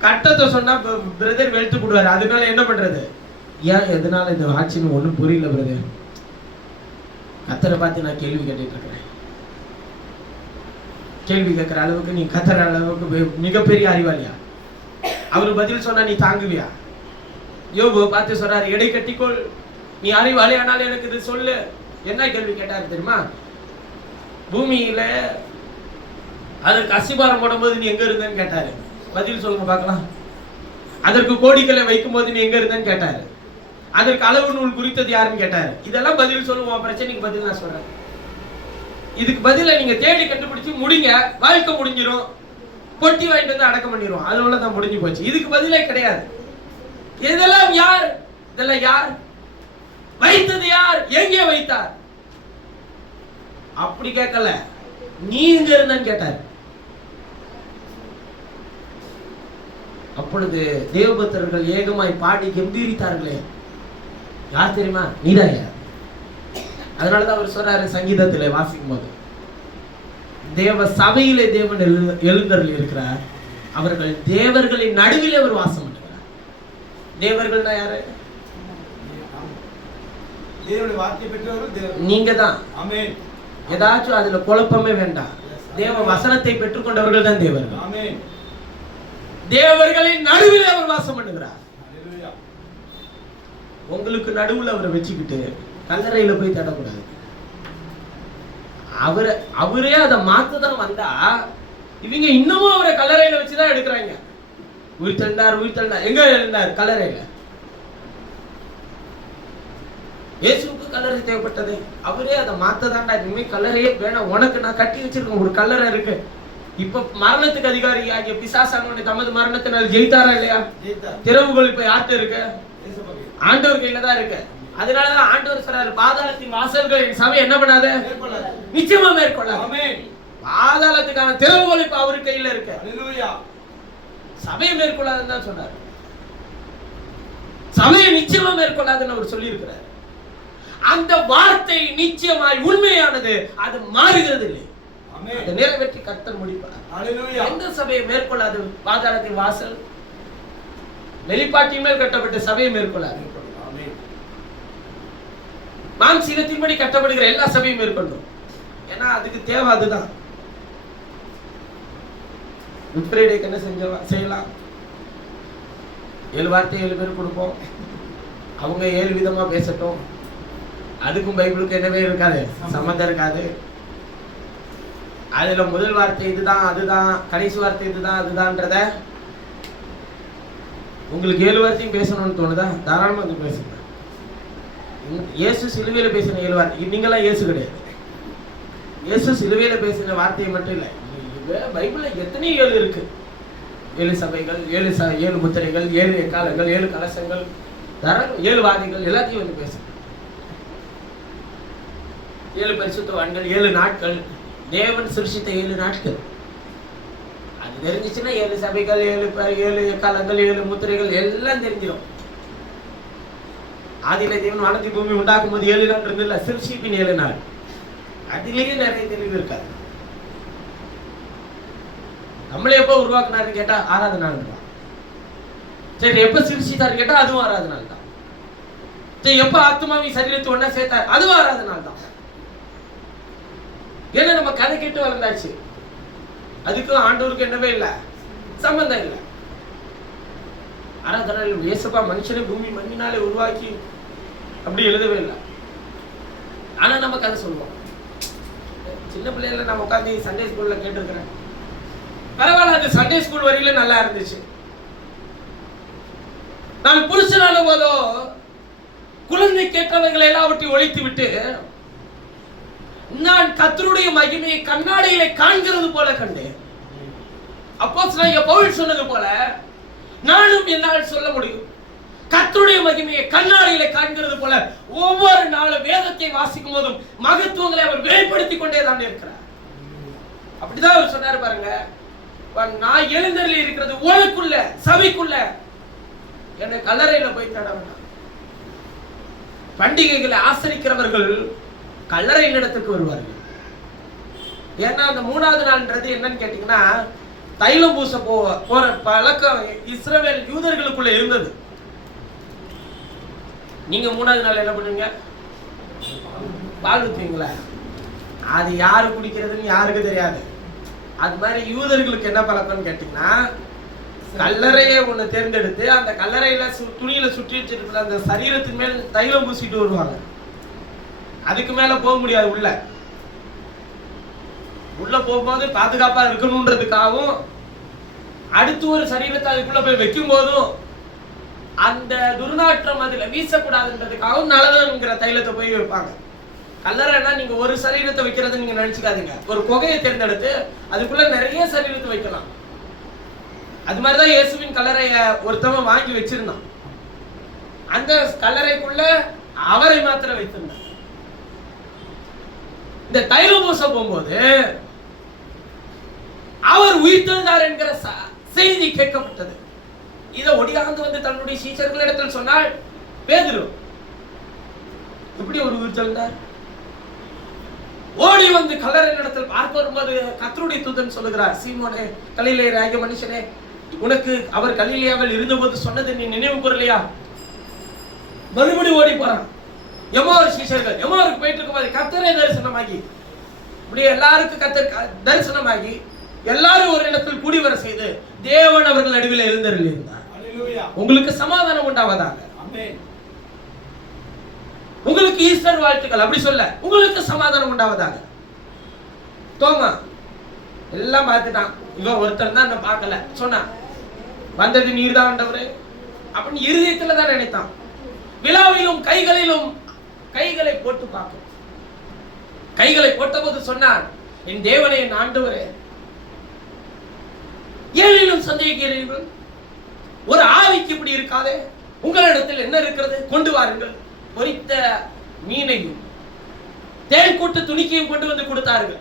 கட்டத்தை சொன்னா பிரதர் வெளுத்து போடுவாரு. அதனால என்ன பண்றது? ஏன் எதனால இந்த ஆட்சின்னு ஒண்ணும் புரியல பிரதர். கத்தரை பார்த்து நான் கேள்வி கேட்டுட்டு இருக்கிறேன். கேள்வி கேட்கிற அளவுக்கு நீ கத்தற அளவுக்கு மிகப்பெரிய அறிவாளியா? அவரு பதில் சொன்னா நீ தாங்குவியா? யோபு பார்த்து சொல்றாரு, எடை கட்டிக்கொள், நீ அறிவாளி ஆனாலும் எனக்கு இது சொல்லு. என்ன கேள்வி கேட்டாரு தெரியுமா? பூமியில அதற்கு அசிபாரம் போடும்போது நீ எங்க இருந்தன்னு கேட்டாரு. பதில் சொல்லுங்க பார்க்கலாம். அதற்கு கோடிக்கலை வைக்கும் போது நீ எங்க இருந்தன்னு கேட்டாரு. அதற்கு அளவு நூல் குறித்தது யாருன்னு கேட்டாரு. இதெல்லாம் பதில் சொல்லுவோம். பிரச்சனைக்கு பதில் நான் சொல்றேன். இதுக்கு பதில நீங்க தேடி கண்டுபிடிச்சு முடிங்க, வாழ்க்கை முடிஞ்சிடும். பொட்டி வாங்கிட்டு வந்து அடக்கம் பண்ணிடுவோம், அதனால தான் முடிஞ்சு போச்சு. இதுக்கு பதிலே கிடையாது. இதெல்லாம் யார்? இதெல்லாம் யார் வைத்தது? யார் எங்கே வைத்தார்? அப்படி கேட்கல, நீ எங்க இருந்தன்னு கேட்டார். அப்பொழுது தேவபக்தர்கள் ஏகமாய் பாடி கம்பீரித்தார்களே. யார் தெரியுமா? நீதான். அதனாலதான் அவர் சொல்றாரு சங்கீதத்திலே வாசிக்கும் போது, தேவ சபையிலே தேவன் எழுந்தருளி இருக்கிறார், அவர்கள் தேவர்களின் நடுவிலே அவர் வாசம் பண்ணுகிறார். தேவர்கள்னா யாரு? தேவனுடைய வார்த்தை பெற்றவர்கள் நீங்க தான். ஆமென். ஏதாச்சும் அதுல குழப்பமே வேண்டாம். தேவ வசனத்தை பெற்றுக்கொண்டவர்கள் தான் தேவர்கள். ஆமென். தேவர்களின் நடுவில் அவர் வாசம் பண்ணுகிறார். உங்களுக்கு நடுவுல அவரை வச்சுக்கிட்டு கல்லறையில போய் தேடக்கூடாது. அவரே அதை மாத்ததான் வந்தா இவங்க இன்னமும் அவரை கல்லறையில வச்சுதான் எடுக்கிறாங்க. உயிர் தெழுந்தார். எங்க இருந்தார்? கல்லறையில. இயேசுவுக்கு கல்லறை தேவைப்பட்டது. அவரே அதை மாத்ததாண்டா, இனிமே கல்லறையே வேணாம், உனக்கு நான் கட்டி வச்சிருக்கேன் ஒரு கல்லறை இருக்கு. இப்ப மரணத்துக்கு அதிகாரி ஆகிய பிசாசானவனை தமது மரணத்தினால் ஜெயித்தாரா இல்லையா? திறவுகள் இப்ப யார்கிட்ட இருக்கு? ஆண்டவர் கையில தான் இருக்கு. அதனாலதான் ஆண்டவர் சொல்றாரு, பாதாளத்தின் வாசல்கள் என் சபை என்ன பண்ணாத? நிச்சயமா மேற்கொள்ள. பாதாளத்துக்கான திறவுகள் இப்ப அவரு கையில இருக்கு. சபையை மேற்கொள்ளாதுன்னு தான் சொன்னார். சபையை நிச்சயமா மேற்கொள்ளாதுன்னு அவர் சொல்லி இருக்கிறார். அந்த வார்த்தை நிச்சயமாய் உண்மையானது, அது மாறுகிறது இல்லை. அதை நிறைவேற்றி கர்த்தர் முடிப்பார். எந்த சபையை மேற்கொள்ளாது? பாதாளத்தின் வாசல் வெளிப்பாட்டின் மேல் கட்டப்பட்ட சபையை மேற்கொள்ளாது. மாம்சீகத்தின்படி கட்டப்படுகிற எல்லா சபையும் மேற்கொள்ளும். ஏன்னா அதுக்கு தேவை அதுதான். உட்பிரேடைக்கு என்ன செய்யலாம்? 7 வார்த்தை 7 பேர் கொடுப்போம், அவங்க 7 விதமா பேசட்டும். அதுக்கும் பைபிளுக்கு என்னவே இருக்காது, சம்மந்தம் இருக்காது. அதுல முதல் வார்த்தை இதுதான், அதுதான், கடைசி வார்த்தை இதுதான், அதுதான்றத உங்களுக்கு 7 வார்த்தையும் பேசணும்னு தோணுதா? தாராளமா வந்து பேசுங்க. இயேசு சிலுவையில பேசின 7 வார்த்தை, நீங்களாம் இயேசு கிடையாது. இயேசு சிலுவையில பேசின வார்த்தையை மட்டும் இல்லை, பைபிள்ல எத்தனை 7 இருக்கு. 7 சபைகள், 7 முத்திரைகள், 7 எக்காலங்கள், 7 கலசங்கள், 7 வாதிகள், எல்லாத்தையும் வந்து பேசுங்க. 7 பரிசுத்தவான்கள், 7 நாட்கள், தேவன் சிருஷ்டித்த 7 நாட்கள். அது தெரிஞ்சிச்சுன்னா 7 சபைகள், 7 எக்காலங்கள், 7 முத்திரைகள் எல்லாம் தெரிஞ்சிடும். ஆதியில தேவன் வானத்தை பூமி உண்டாக்கும் போது 7 நாள் இருந்தில்ல, சிருஷ்டிப்பின் 7 நாள். அதிலேயே நிறைய தெளிவு இருக்காது. நம்மளே எப்ப உருவாக்குனாருன்னு கேட்டா 6வது நாள் தான். சரி, எப்ப சிருஷ்டித்தாரு கேட்டா அதுவும் 6வது நாள் தான். சரி, எப்ப ஆத்மாவி சரீரத்தை ஒண்ணா சேர்த்தாரு அதுவும் 6வது நாள் தான். ஏன்னா நம்ம கதை கேட்டு வளர்ந்தாச்சு. அதுக்கும் ஆண்டவருக்கு என்னவே இல்லை, சம்பந்தம் இல்லை. 6வது நாள் இயேசுப்பா மனுஷனை பூமி மண்ணினாலே உருவாக்கி அப்படி எழுதவே இல்லை. ஆனா நம்ம கதை சொல்லுவோம். சின்ன பிள்ளைகள நான் உட்காந்து சண்டே ஸ்கூல்ல கேட்டிருக்கிறேன். பரவாயில்ல, அது சண்டே ஸ்கூல் வரையில நல்லா இருந்துச்சு. நான் புருஷனான போதோ குழந்தை கேட்டவர்களை எல்லாவற்றையும் ஒழித்து விட்டு நான் கர்த்தருடைய மகிமையை கண்ணாடியிலே காண்கிறது போல கண்டேன். அப்போஸ்தலனாகிய பவுல் சொன்னது போல நானும் என்னால் சொல்ல முடியும். கர்த்தருடைய மகிமையை கண்ணாடியிலே காண்கிறது போல ஒவ்வொரு நாளும் வேதத்தை வாசிக்கும் போதும் மகத்துவங்களை அவர் வெளிப்படுத்திக் கொண்டே தான் இருக்கிறார். அப்படிதான் அவர் சொன்னார் பாருங்க, நான் எழுந்தருளி இருக்கிறது உனக்குள்ள, சபைக்குள்ள, என்னை கல்லறையில போய் தேட வேண்டாம். பண்டிகைகளை ஆசரிக்கிறவர்கள் கல்லறை இடத்துக்கு வருவார்கள். ஏன்னா அந்த 3வது நாள்ன்றது என்னன்னு கேட்டீங்கன்னா, தைலம் பூச போற பழக்கம் இஸ்ரவேல் யூதர்களுக்குள்ள இருந்தது. நீங்க 3வது நாள் என்ன பண்ணுவீங்க? பால் ஊத்துவீங்களா? அது யாரு குடிக்கிறதுன்னு யாருக்கு தெரியாது. அது மாதிரி யூதர்களுக்கு என்ன பழக்கம்னு கேட்டீங்கன்னா, கல்லறையை ஒண்ணு தேர்ந்தெடுத்து அந்த கல்லறையில துணியில சுற்றி வச்சிருக்கிற அந்த சரீரத்தின் மேல் தைலம் பூசிட்டு வருவாங்க. அதுக்கு மேல போக முடியாது. உள்ள போகும்போது பாதுகாப்பா இருக்கணும்ன்றதுக்காகவும், அடுத்து ஒரு சரீரத்தை அதுக்குள்ள போய் வைக்கும் போதும் அந்த துர்நாற்றம் அதுல வீசக்கூடாதுன்றதுக்காகவும் நலதன்கிற தைலத்தை போய் வைப்பாங்க. கல்லறைன்னா நீங்க ஒரு சரீரத்தை வைக்கிறத நீங்க நினைச்சுக்காதீங்க. ஒரு குகையை தேர்ந்தெடுத்து அதுக்குள்ள நிறைய சரீரத்தை வைக்கலாம். அது மாதிரிதான் இயேசுவின் கல்லறைய ஒருத்தவன் வாங்கி வச்சிருந்தான். அந்த கல்லறைக்குள்ள அவரை மாத்திரம் வைத்திருந்தான். இந்த தைலம் பூச போகும்போது அவர் உயிர்த்தெழுந்தார் என்கிற செய்தி கேட்கப்பட்டது. இதை ஒடியாந்து வந்து தன்னுடைய சீஷர்களிடத்தில் சொன்னால், பேதுரு எப்படி ஒரு உயிர்த்தெழுந்தார்? ஓடி வந்து கல்லறை இடத்தில் பார்க்க வரும்போது கர்த்தருடைய தூதன் சொல்லுகிறார், சீமோனே, கலிலேயராகிய மனுஷனே, உனக்கு அவர் கலிலேயாவில் இருந்தபோது சொன்னது நீ நினைவு கூறலையா? மறுபடி ஓடி போறான். எம்மாவூர் சீஷர்கள் எம்மாவூருக்கு போயிட்டு இருக்கும்போது கர்த்தரே தரிசனமாகி, இப்படி எல்லாருக்கும் கர்த்தர் தரிசனமாகி எல்லாரும் ஒரு இடத்தில் கூடி வர செய்து தேவன் அவர்கள் நடுவில் எழுந்தருளியிருந்தார். உங்களுக்கு சமாதானம் உண்டாவதாக. உங்களுக்கு ஈஸ்டர் வாழ்த்துக்கள் அப்படி சொல்ல, உங்களுக்கு சமாதானம் உண்டாவதாக. தோமா எல்லாம் பார்த்துட்டான். இவன் ஒருத்தர் தான் என்ன பார்க்கல சொன்னான். வந்தது நீர் தான் ஆண்டவரே அப்படின்னு இருதயத்துல தான் நினைத்தான். விழாவிலும் கைகளிலும் கைகளை போட்டு பார்க்க, கைகளை போட்டபோது சொன்னான், என் தேவனே, என் ஆண்டவரே, ஏழிலும் சந்தேகிக்கிறீர்கள்? ஒரு ஆவிக்கு இப்படி இருக்காதே. உங்களிடத்தில் என்ன இருக்கிறது? கொண்டு வாருங்கள். பொரித்த மீனையும் தேன் கூட்டு துணிக்கையும் கொண்டு வந்து கொடுத்தார்கள்.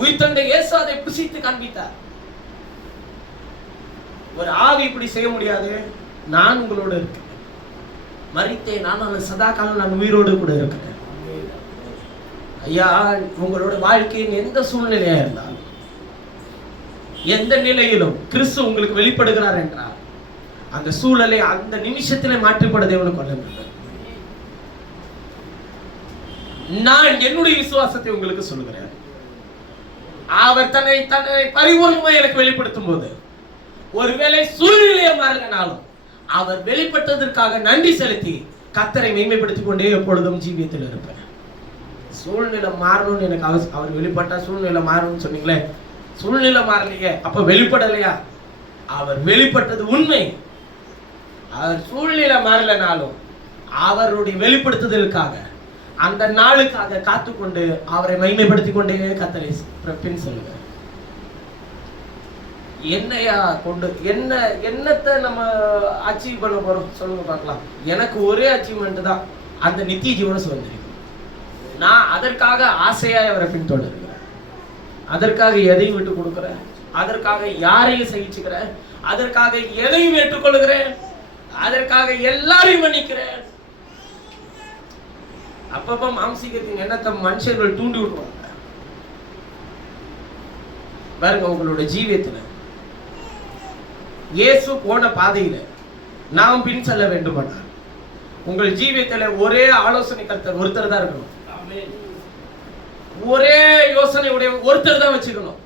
உயிர்த்தெழுந்த இயேசு அதை புசித்து காண்பித்தார். ஒரு ஆவி இப்படி செய்ய முடியாது. நான் உங்களோட இருக்கேன், மரித்தேன், நான் சதா காலம் நான் உயிரோடு கூட இருக்கிறேன். ஐயா, உங்களோட வாழ்க்கையின் எந்த சூழ்நிலையா இருந்தாலும், எந்த நிலையிலும் கிறிஸ்து உங்களுக்கு வெளிப்படுகிறார் என்றால் அந்த சூழலை அந்த நிமிஷத்திலே மாற்றிப்பட தேவனுக்கு வல்லமை. நான் என்னுடைய விசுவாசத்தை உங்களுக்கு சொல்லுகிறேன். அவர் தன்னை பரிபூர்ணமாக எனக்கு வெளிப்படுத்தும் போது, ஒருவேளை சூழ்நிலையை மாறலனாலும் அவர் வெளிப்பட்டதற்காக நன்றி செலுத்தி கர்த்தரை மேன்மைப்படுத்திக் கொண்டே எப்பொழுதும் ஜீவியத்தில் இருப்பேன். சூழ்நிலை மாறணும்னு எனக்கு அவர் வெளிப்பட்டா சூழ்நிலை மாறணும்னு சொன்னீங்களே, சூழ்நிலை மாறலையே, அப்ப வெளிப்படலையா? அவர் வெளிப்பட்டது உண்மை. அவர் சூழ்நிலை மாறலனாலும் அவருடைய வெளிப்படுத்துதலுக்காக அந்த நாளுக்காக காத்துக்கொண்டு அவரை மகிமைப்படுத்திக் கொண்டே கர்த்தரை பின் சொல்லுங்க. என்னையா கொண்டு என்னத்தை நம்ம அச்சீவ் பண்ண போறோம் சொல்லுங்க பார்க்கலாம். எனக்கு ஒரே அச்சீவ்மெண்ட் தான், அந்த நித்திய ஜீவனை சுதந்திரிக்கும். நான் அதற்காக ஆசையாய் அவரை பின்தொடர்கிறேன். அதற்காக எதையும் விட்டு கொடுக்கிறேன், அதற்காக யாரையும் சகிச்சுக்கிறேன், அதற்காக எதையும் ஏற்றுக்கொள்கிறேன், அதற்காக எல்லாரையும் மன்னிக்கிறேன். அப்பப்ப மாம்சீகத்தின் எண்ணத்தை மனுஷர்கள் தூண்டி விடுவாங்க பாருங்க. உங்களோட ஜீவியத்துல இயேசு போன பாதையில நாம் பின் செல்ல வேண்டுமானால் உங்கள் ஜீவியத்துல ஒரே ஆலோசனை கர்த்தர் ஒருத்தர் தான் இருக்கணும். ஒரே யோசனை உடைய ஒருத்தர் தான் வச்சுக்கணும்.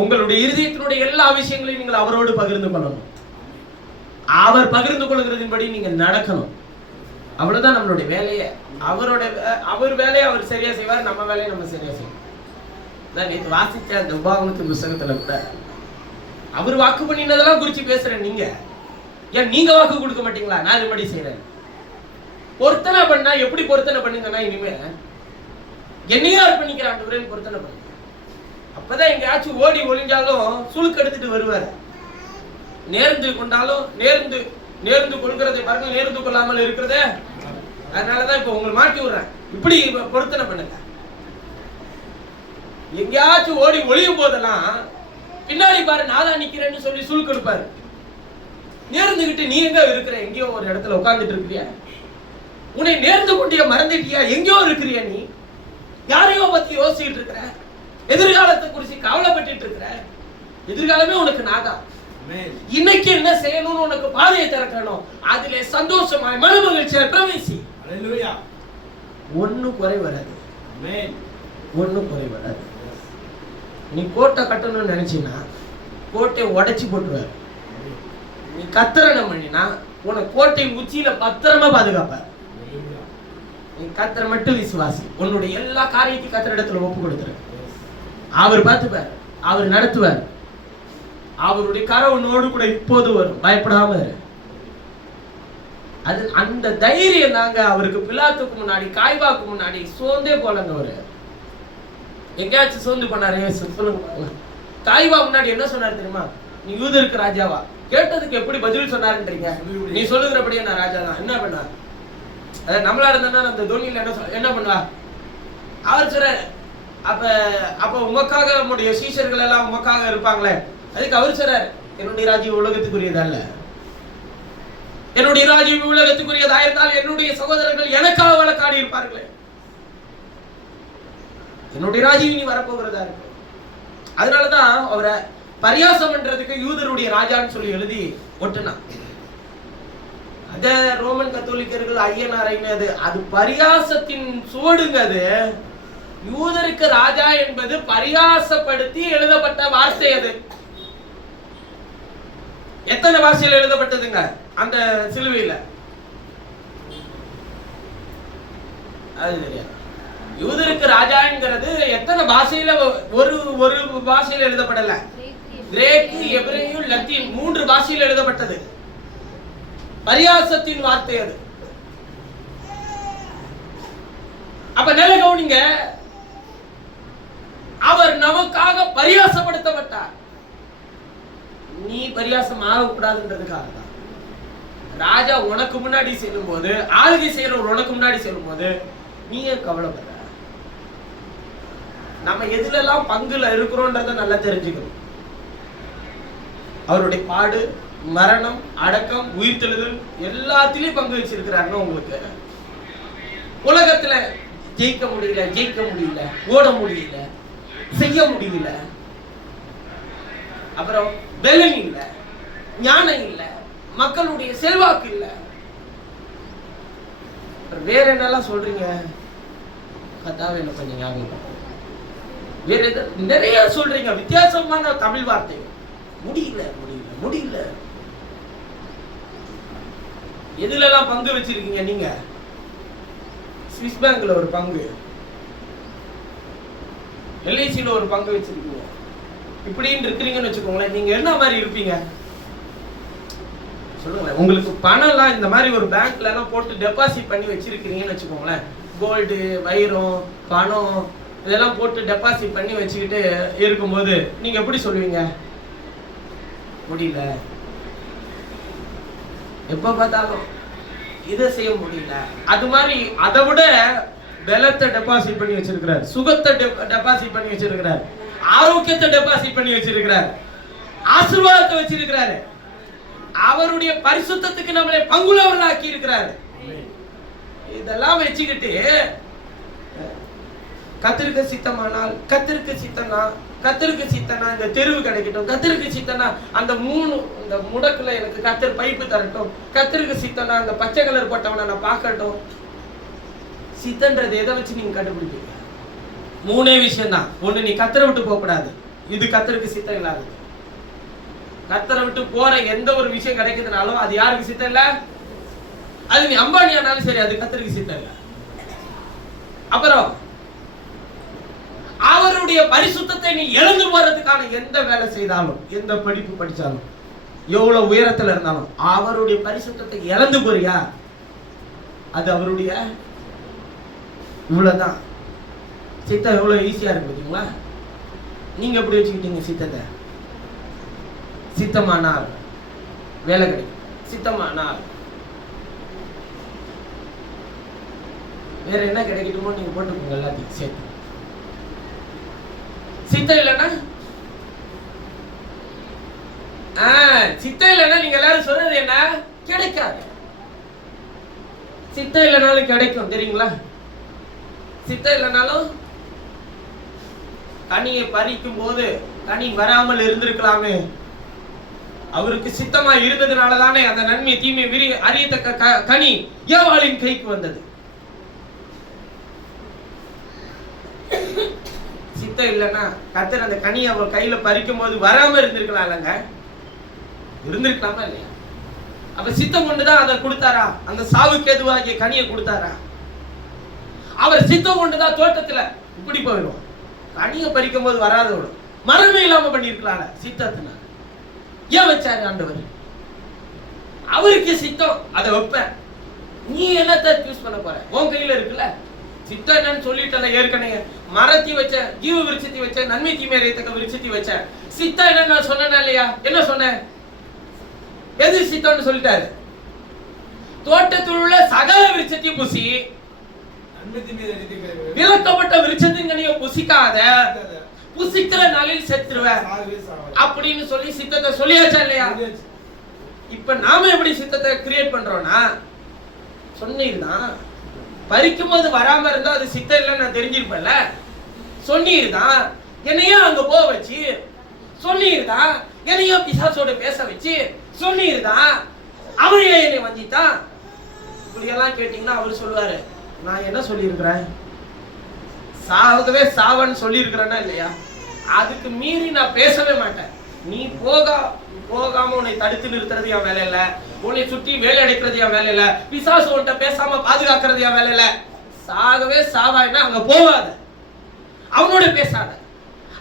உங்களுடைய இருதயத்தினுடைய எல்லா விஷயங்களையும் நீங்கள் அவரோடு பகிர்ந்து கொள்ளணும். அவர் பகிர்ந்து கொள்கிறதின்படி நீங்க நடக்கணும். அவ்வளவுதான் நம்மளுடைய வேலையை. அவர் வேலையை அவர் சரியா செய்வார், நம்ம வேலையை நம்ம சரியா செய்வோம். நேற்று வாசிச்ச அந்த உபாகமத்தின் புத்தகத்துல கூட அவர் வாக்கு பண்ணினதெல்லாம் குறிச்சு பேசுறேன். நீங்க ஏன் நீங்க வாக்கு கொடுக்க மாட்டீங்களா? நான் இது மாதிரி செய்யறேன். பொருத்தனை பண்ணா எப்படி பொருத்தனை பண்ணுங்கன்னா, இனிமே என்னையா பண்ணிக்கிற ஆண்டவரேன்னு பொருத்தனை பண்ணு. அப்பதான் எங்கேயாச்சும் ஓடி ஒளிஞ்சாலும் சுழுக்கு எடுத்துட்டு வருவார். நேர்ந்து கொண்டாலும் நேர்ந்து கொள்கிறதை பாருங்க, நேர்ந்து கொள்ளாமல் இருக்கிறதே. அதனாலதான் இப்ப உங்களை மாட்டி விடுறேன். இப்படி பொருத்தனை பண்ணுங்க. எங்கேயாச்சும் ஓடி ஒளியும் போதெல்லாம் பின்னாடி பாரு நான் தான் நிக்கிறேன்னு சொல்லி சுழுக்கு எடுப்பாரு. நேர்ந்துகிட்டு நீ எங்க இருக்கிற? எங்கேயோ ஒரு இடத்துல உட்கார்ந்துட்டு இருக்கிறியா? உன்னை நேர்ந்து கொண்டிய மறந்துட்டியா? எங்கேயோ இருக்கிறியா? நீ யாரையோ பத்தி யோசிச்சுட்டு இருக்கிற, எதிர்காலத்தை குறிச்சு கவலைப்பட்டு இருக்கிற. எதிர்காலமே உனக்கு நாதான். இன்னைக்கு என்ன செய்யணும்னு உனக்கு பாதையை திறக்கணும். அதுல சந்தோஷமாய் மன மகிழ்ச்சியாய் பிரவேசி. ஒன்னும் குறை வராது, ஒன்னும் குறை வராது. நீ கோட்டை கட்டணும்னு நினைச்சீன்னா கோட்டையை உடைச்சு போட்டுருவாரு. நீ கத்திரனம் பண்ணினா உனக்கு கோட்டையின் உச்சியில பத்திரமா பாதுகாப்பார். நீ கத்திர மட்டும் விசுவாசி. உன்னுடைய எல்லா காரியத்தையும் கத்திர இடத்துல ஒப்பு கொடுத்துரு. அவர் பார்த்துப்பார், அவர் நடத்துவார். அவருடைய கரை உன்னோடு கூட இப்போது வரும். பயப்படாம இரு. அது அந்த தைரியம் தாங்க அவருக்கு பிலாத்துக்கு முன்னாடி, காய்பாக்கு முன்னாடி சோர்ந்தே போலங்க. அவரு எங்கேயாச்சும் சோர்ந்து பண்ணாரு? சொல்லுங்க. காய்பா முன்னாடி என்ன சொன்னாரு தெரியுமா? நீ யூதருக்கு ராஜாவா? கேட்டதுக்கு எப்படி பதில் சொன்னாருன்றீங்க? நீ சொல்லுகிறபடியே நான் ராஜா தான். என்ன பண்ணார்? அதாவது நம்மளா இருந்தா அந்த தோனியில என்ன பண்ணுவா? அவர் சொல்றாரு, அப்ப உமக்காக நம்முடைய சீஷர்கள் எல்லாம் உமக்காக இருப்பாங்களே. அதுக்கு அவர் சொல்றாரு, என்னுடைய ராஜ்யம் உலகத்துக்குரியது அல்ல. என்னுடைய ராஜ்யம் உலகத்துக்குரியதா இருந்தால் என்னுடைய சகோதரர்கள் எனக்காக வழக்காடி இருப்பார்களே. என்னுடைய ராஜ்யம் இனி வரப்போகிறதா இருக்கு. அதனாலதான் அவரை பரியாசம் பண்றதுக்கு யூதருடைய ராஜான்னு சொல்லி எழுதி ஒட்டுனான். அத ரோமன் கத்தோலிக்கர்கள் ஐயனாரைனது அது பரியாசத்தின் சுவடுங்க. அது யூதருக்கு ராஜா என்பது பரியாசப்படுத்தி எழுதப்பட்ட வார்த்தை. அது எத்தனை பாஷையில் எழுதப்பட்டதுங்க அந்த சிலுவையில? அது தெரியாது. யூதருக்கு ராஜாங்கிறது எத்தனை பாஷையில? ஒரு பாஷையில எழுதப்படல. கிரேக்கு, எபிரேயு, லத்தீன் 3 பாஷையில் எழுதப்பட்டது. பரியாசத்தின் வார்த்தை அது. அப்ப நல்ல கவனிங்க, அவர் நமக்காக பரியாசப்படுத்தப்பட்டார். நீ பரியாசம் ஆகக்கூடாதுன்றதுக்காக தான். ராஜா உனக்கு முன்னாடி செல்லும் போது, ஆளுகை செய்யறவர் உனக்கு முன்னாடி செல்லும் போது நீ ஏன் கவலைப்படுற? நம்ம எதுலெல்லாம் பங்குல இருக்கிறோன்றத நல்லா தெரிஞ்சுக்கணும். அவருடைய பாடு, மரணம், அடக்கம், உயிர்த்தெழுதல் எல்லாத்திலையும் பங்கு வச்சிருக்கிறாருன்னு உங்களுக்கு. உலகத்துல ஜெயிக்க முடியல, ஓட முடியல, செய்ய முடியல, அப்புறம் பலன் இல்ல, ஞானம் இல்ல, மக்களுடைய செல்வாக்கு இல்ல, வேற என்னெல்லாம் சொல்றீங்க? கதாவை என்ன கொஞ்சம் ஞாபகம். வேற நிறைய சொல்றீங்க வித்தியாசமான தமிழ் வார்த்தை. முடியல. எதுலெல்லாம் பங்கு வச்சிருக்கீங்க நீங்க? ஸ்விஸ் பேங்க்ல ஒரு பங்கு, எல்ஐசில ஒரு பங்கு வச்சிருக்கீங்க. இப்படின்னு இருக்கிறீங்கன்னு வச்சுக்கோங்களேன். நீங்க என்ன மாதிரி இருப்பீங்க சொல்லுங்க. உங்களுக்கு பணம் எல்லாம் இந்த மாதிரி ஒரு பேங்க்ல எல்லாம் போட்டு டெபாசிட் பண்ணி வச்சிருக்கீங்கன்னு வச்சுக்கோங்களேன். கோல்டு, வைரம், பணம் இதெல்லாம் போட்டு டெபாசிட் பண்ணி வச்சுக்கிட்டு இருக்கும்போது நீங்க எப்படி சொல்லுவீங்க? முடியல. எப்ப பார்த்தாலும் இதை செய்ய முடியல. அது மாதிரி அதை விட பலத்தை டெபாசிட் பண்ணி வச்சிருக்கிறார், சுகத்தை டெபாசிட் பண்ணி வச்சிருக்கிறார், ஆரோக்கியத்தை டெபாசிட் பண்ணி வச்சிருக்கிறார், ஆசீர்வாதத்தை வச்சிருக்கிறாரு. அவருடைய பரிசுத்தத்துக்கு நம்மளை பங்குள்ளவர்களாக்கி இருக்கிறாரு. இதெல்லாம் வச்சுக்கிட்டு கத்திற்கு சித்தமானால், கத்திற்கு சித்தனா இந்த தெருவு கிடைக்கட்டும், கத்திற்கு சித்தனா அந்த 3 இந்த முடக்குல எனக்கு கத்தர் பைப்பு தரட்டும், கத்திற்கு சித்தனா அந்த பச்சை கலர் போட்டவனை நான் பார்க்கட்டும். சித்தன்றது எதை வச்சு நீங்க கண்டுபிடிப்பீங்க? 3 விஷயம் தான். ஒண்ணு, நீ கத்தரை விட்டு போக கூடாது, இது கத்தருக்கு சித்தம் இல்லாதது. கத்தரை விட்டு போற எந்த ஒரு விஷயம் கிடைக்குதுனாலும் அது யாருக்கு சித்தம் இல்ல? அது நீ அம்பானியானாலும் சரி, அது கத்தருக்கு சித்தம் இல்ல. அப்புறம் அவருடைய பரிசுத்தத்தை நீ இழந்து போறதுக்கான எந்த வேலை செய்தாலும், எந்த படிப்பு படிச்சாலும், எவ்வளவு உயரத்துல இருந்தாலும் அவருடைய பரிசுத்தத்தை இழந்து போறியா? அது அவருடைய இவ்வளவுதான். சித்தம் எவ்வளவு ஈஸியா இருக்கு பாத்தீங்களா? நீங்க எப்படி வச்சுக்கிட்டீங்க சித்தத்தை? சித்தமானால் வேலை கிடைக்கும், சித்தமானால் வேற என்ன கிடைக்கட்டுமோ நீங்க போட்டுக்கோங்க எல்லாத்தையும் சேர்த்து. சித்தம் இல்லைன்னா சித்தம் இல்லைன்னா நீங்க எல்லாரும் சொல்றது என்ன? கிடைக்காது. சித்தம் இல்லைனாலும் கிடைக்கும் தெரியுங்களா? சித்தம் இல்லைனாலும் கனியை பறிக்கும் போது கனி வராமல் இருந்திருக்கலாமே. அவருக்கு சித்தமா இருந்ததுனால தானே அந்த நன்மை தீமை அறியத்தக்க கனி ஏவாளின் கைக்கு வந்தது. சித்தம் இல்லைன்னா கர்த்தர் அந்த கனி அவர் கையில பறிக்கும் போது வராம இருந்திருக்கலாம் இல்லைங்க? இருந்திருக்கலாமா இல்லையா? அப்ப சித்தம் கொண்டுதான் அதை கொடுத்தாரா? அந்த சாவுக்கு எதுவாகிய கனியை கொடுத்தாரா? அவர் சித்தம் கொண்டுதான் தோட்டத்துல இப்படி போயிடும், கனியை பறிக்கும் போது வராதோடு மரமே இல்லாம பண்ணிருக்கலாம். சித்தத்தினால ஏன் வச்சாரு ஆண்டவர்? அவருக்கு சித்தம், அதை வைப்பேன். நீ என்னத்தை சூஸ் பண்ண போற? உன் கையில இருக்குல்ல. சித்தம் என்னன்னு சொல்லிட்டல ஏற்கனவே. மரத்தி வச்ச, ஜீவ விருட்சத்தை வச்ச, நன்மை தீமை அறியத்தக்க விருட்சத்தை வச்ச. சித்தம் என்னன்னு நான் சொன்னேனா இல்லையா? என்ன சொன்னேன்? எது சித்தம்னு சொல்லிட்டாரு. தோட்டத்தில் உள்ள சகல விருட்சத்தையும் புசி, விலக்கப்பட்ட விருட்சத்தின் கனியை புசிக்காத, புசிக்கிற நாளில் செத்துருவ அப்படின்னு சொல்லி சித்தத்தை சொல்லியாச்சா இல்லையா? இப்ப நாம எப்படி சித்தத்தை கிரியேட் பண்றோம்னா, சொன்னீர்தான் பறிக்கும் போது வராம இருந்தா அது சித்தம் இல்லைன்னு நான் தெரிஞ்சிருப்பேன்ல. சொன்னீர்தான் என்னையும் அங்க போக வச்சு, சொன்னீர்தான் என்னையும் பிசாசோட பேச வச்சு, சொன்னீர்தான் அவரையே என்னை வஞ்சித்தான். இப்படி எல்லாம் கேட்டீங்கன்னா அவர் சொல்லுவாரு, நான் என்ன சொல்லியிருக்கிறேன்? சாகவே சாவன்னு சொல்லியிருக்கிறேன்னா இல்லையா? அதுக்கு மீறி நான் பேசவே மாட்டேன். நீ போகாம உன்னை தடுத்து நிறுத்துறது என் வேலை இல்ல, உன்னை சுற்றி வேலை அடைக்கிறது என் வேலை இல்ல, பிசாசு உன்கிட்ட பேசாம பாதுகாக்கிறது என் வேலை இல்ல. சாகவே சாவாயினா அங்க போவாத, அவனோட பேசாத.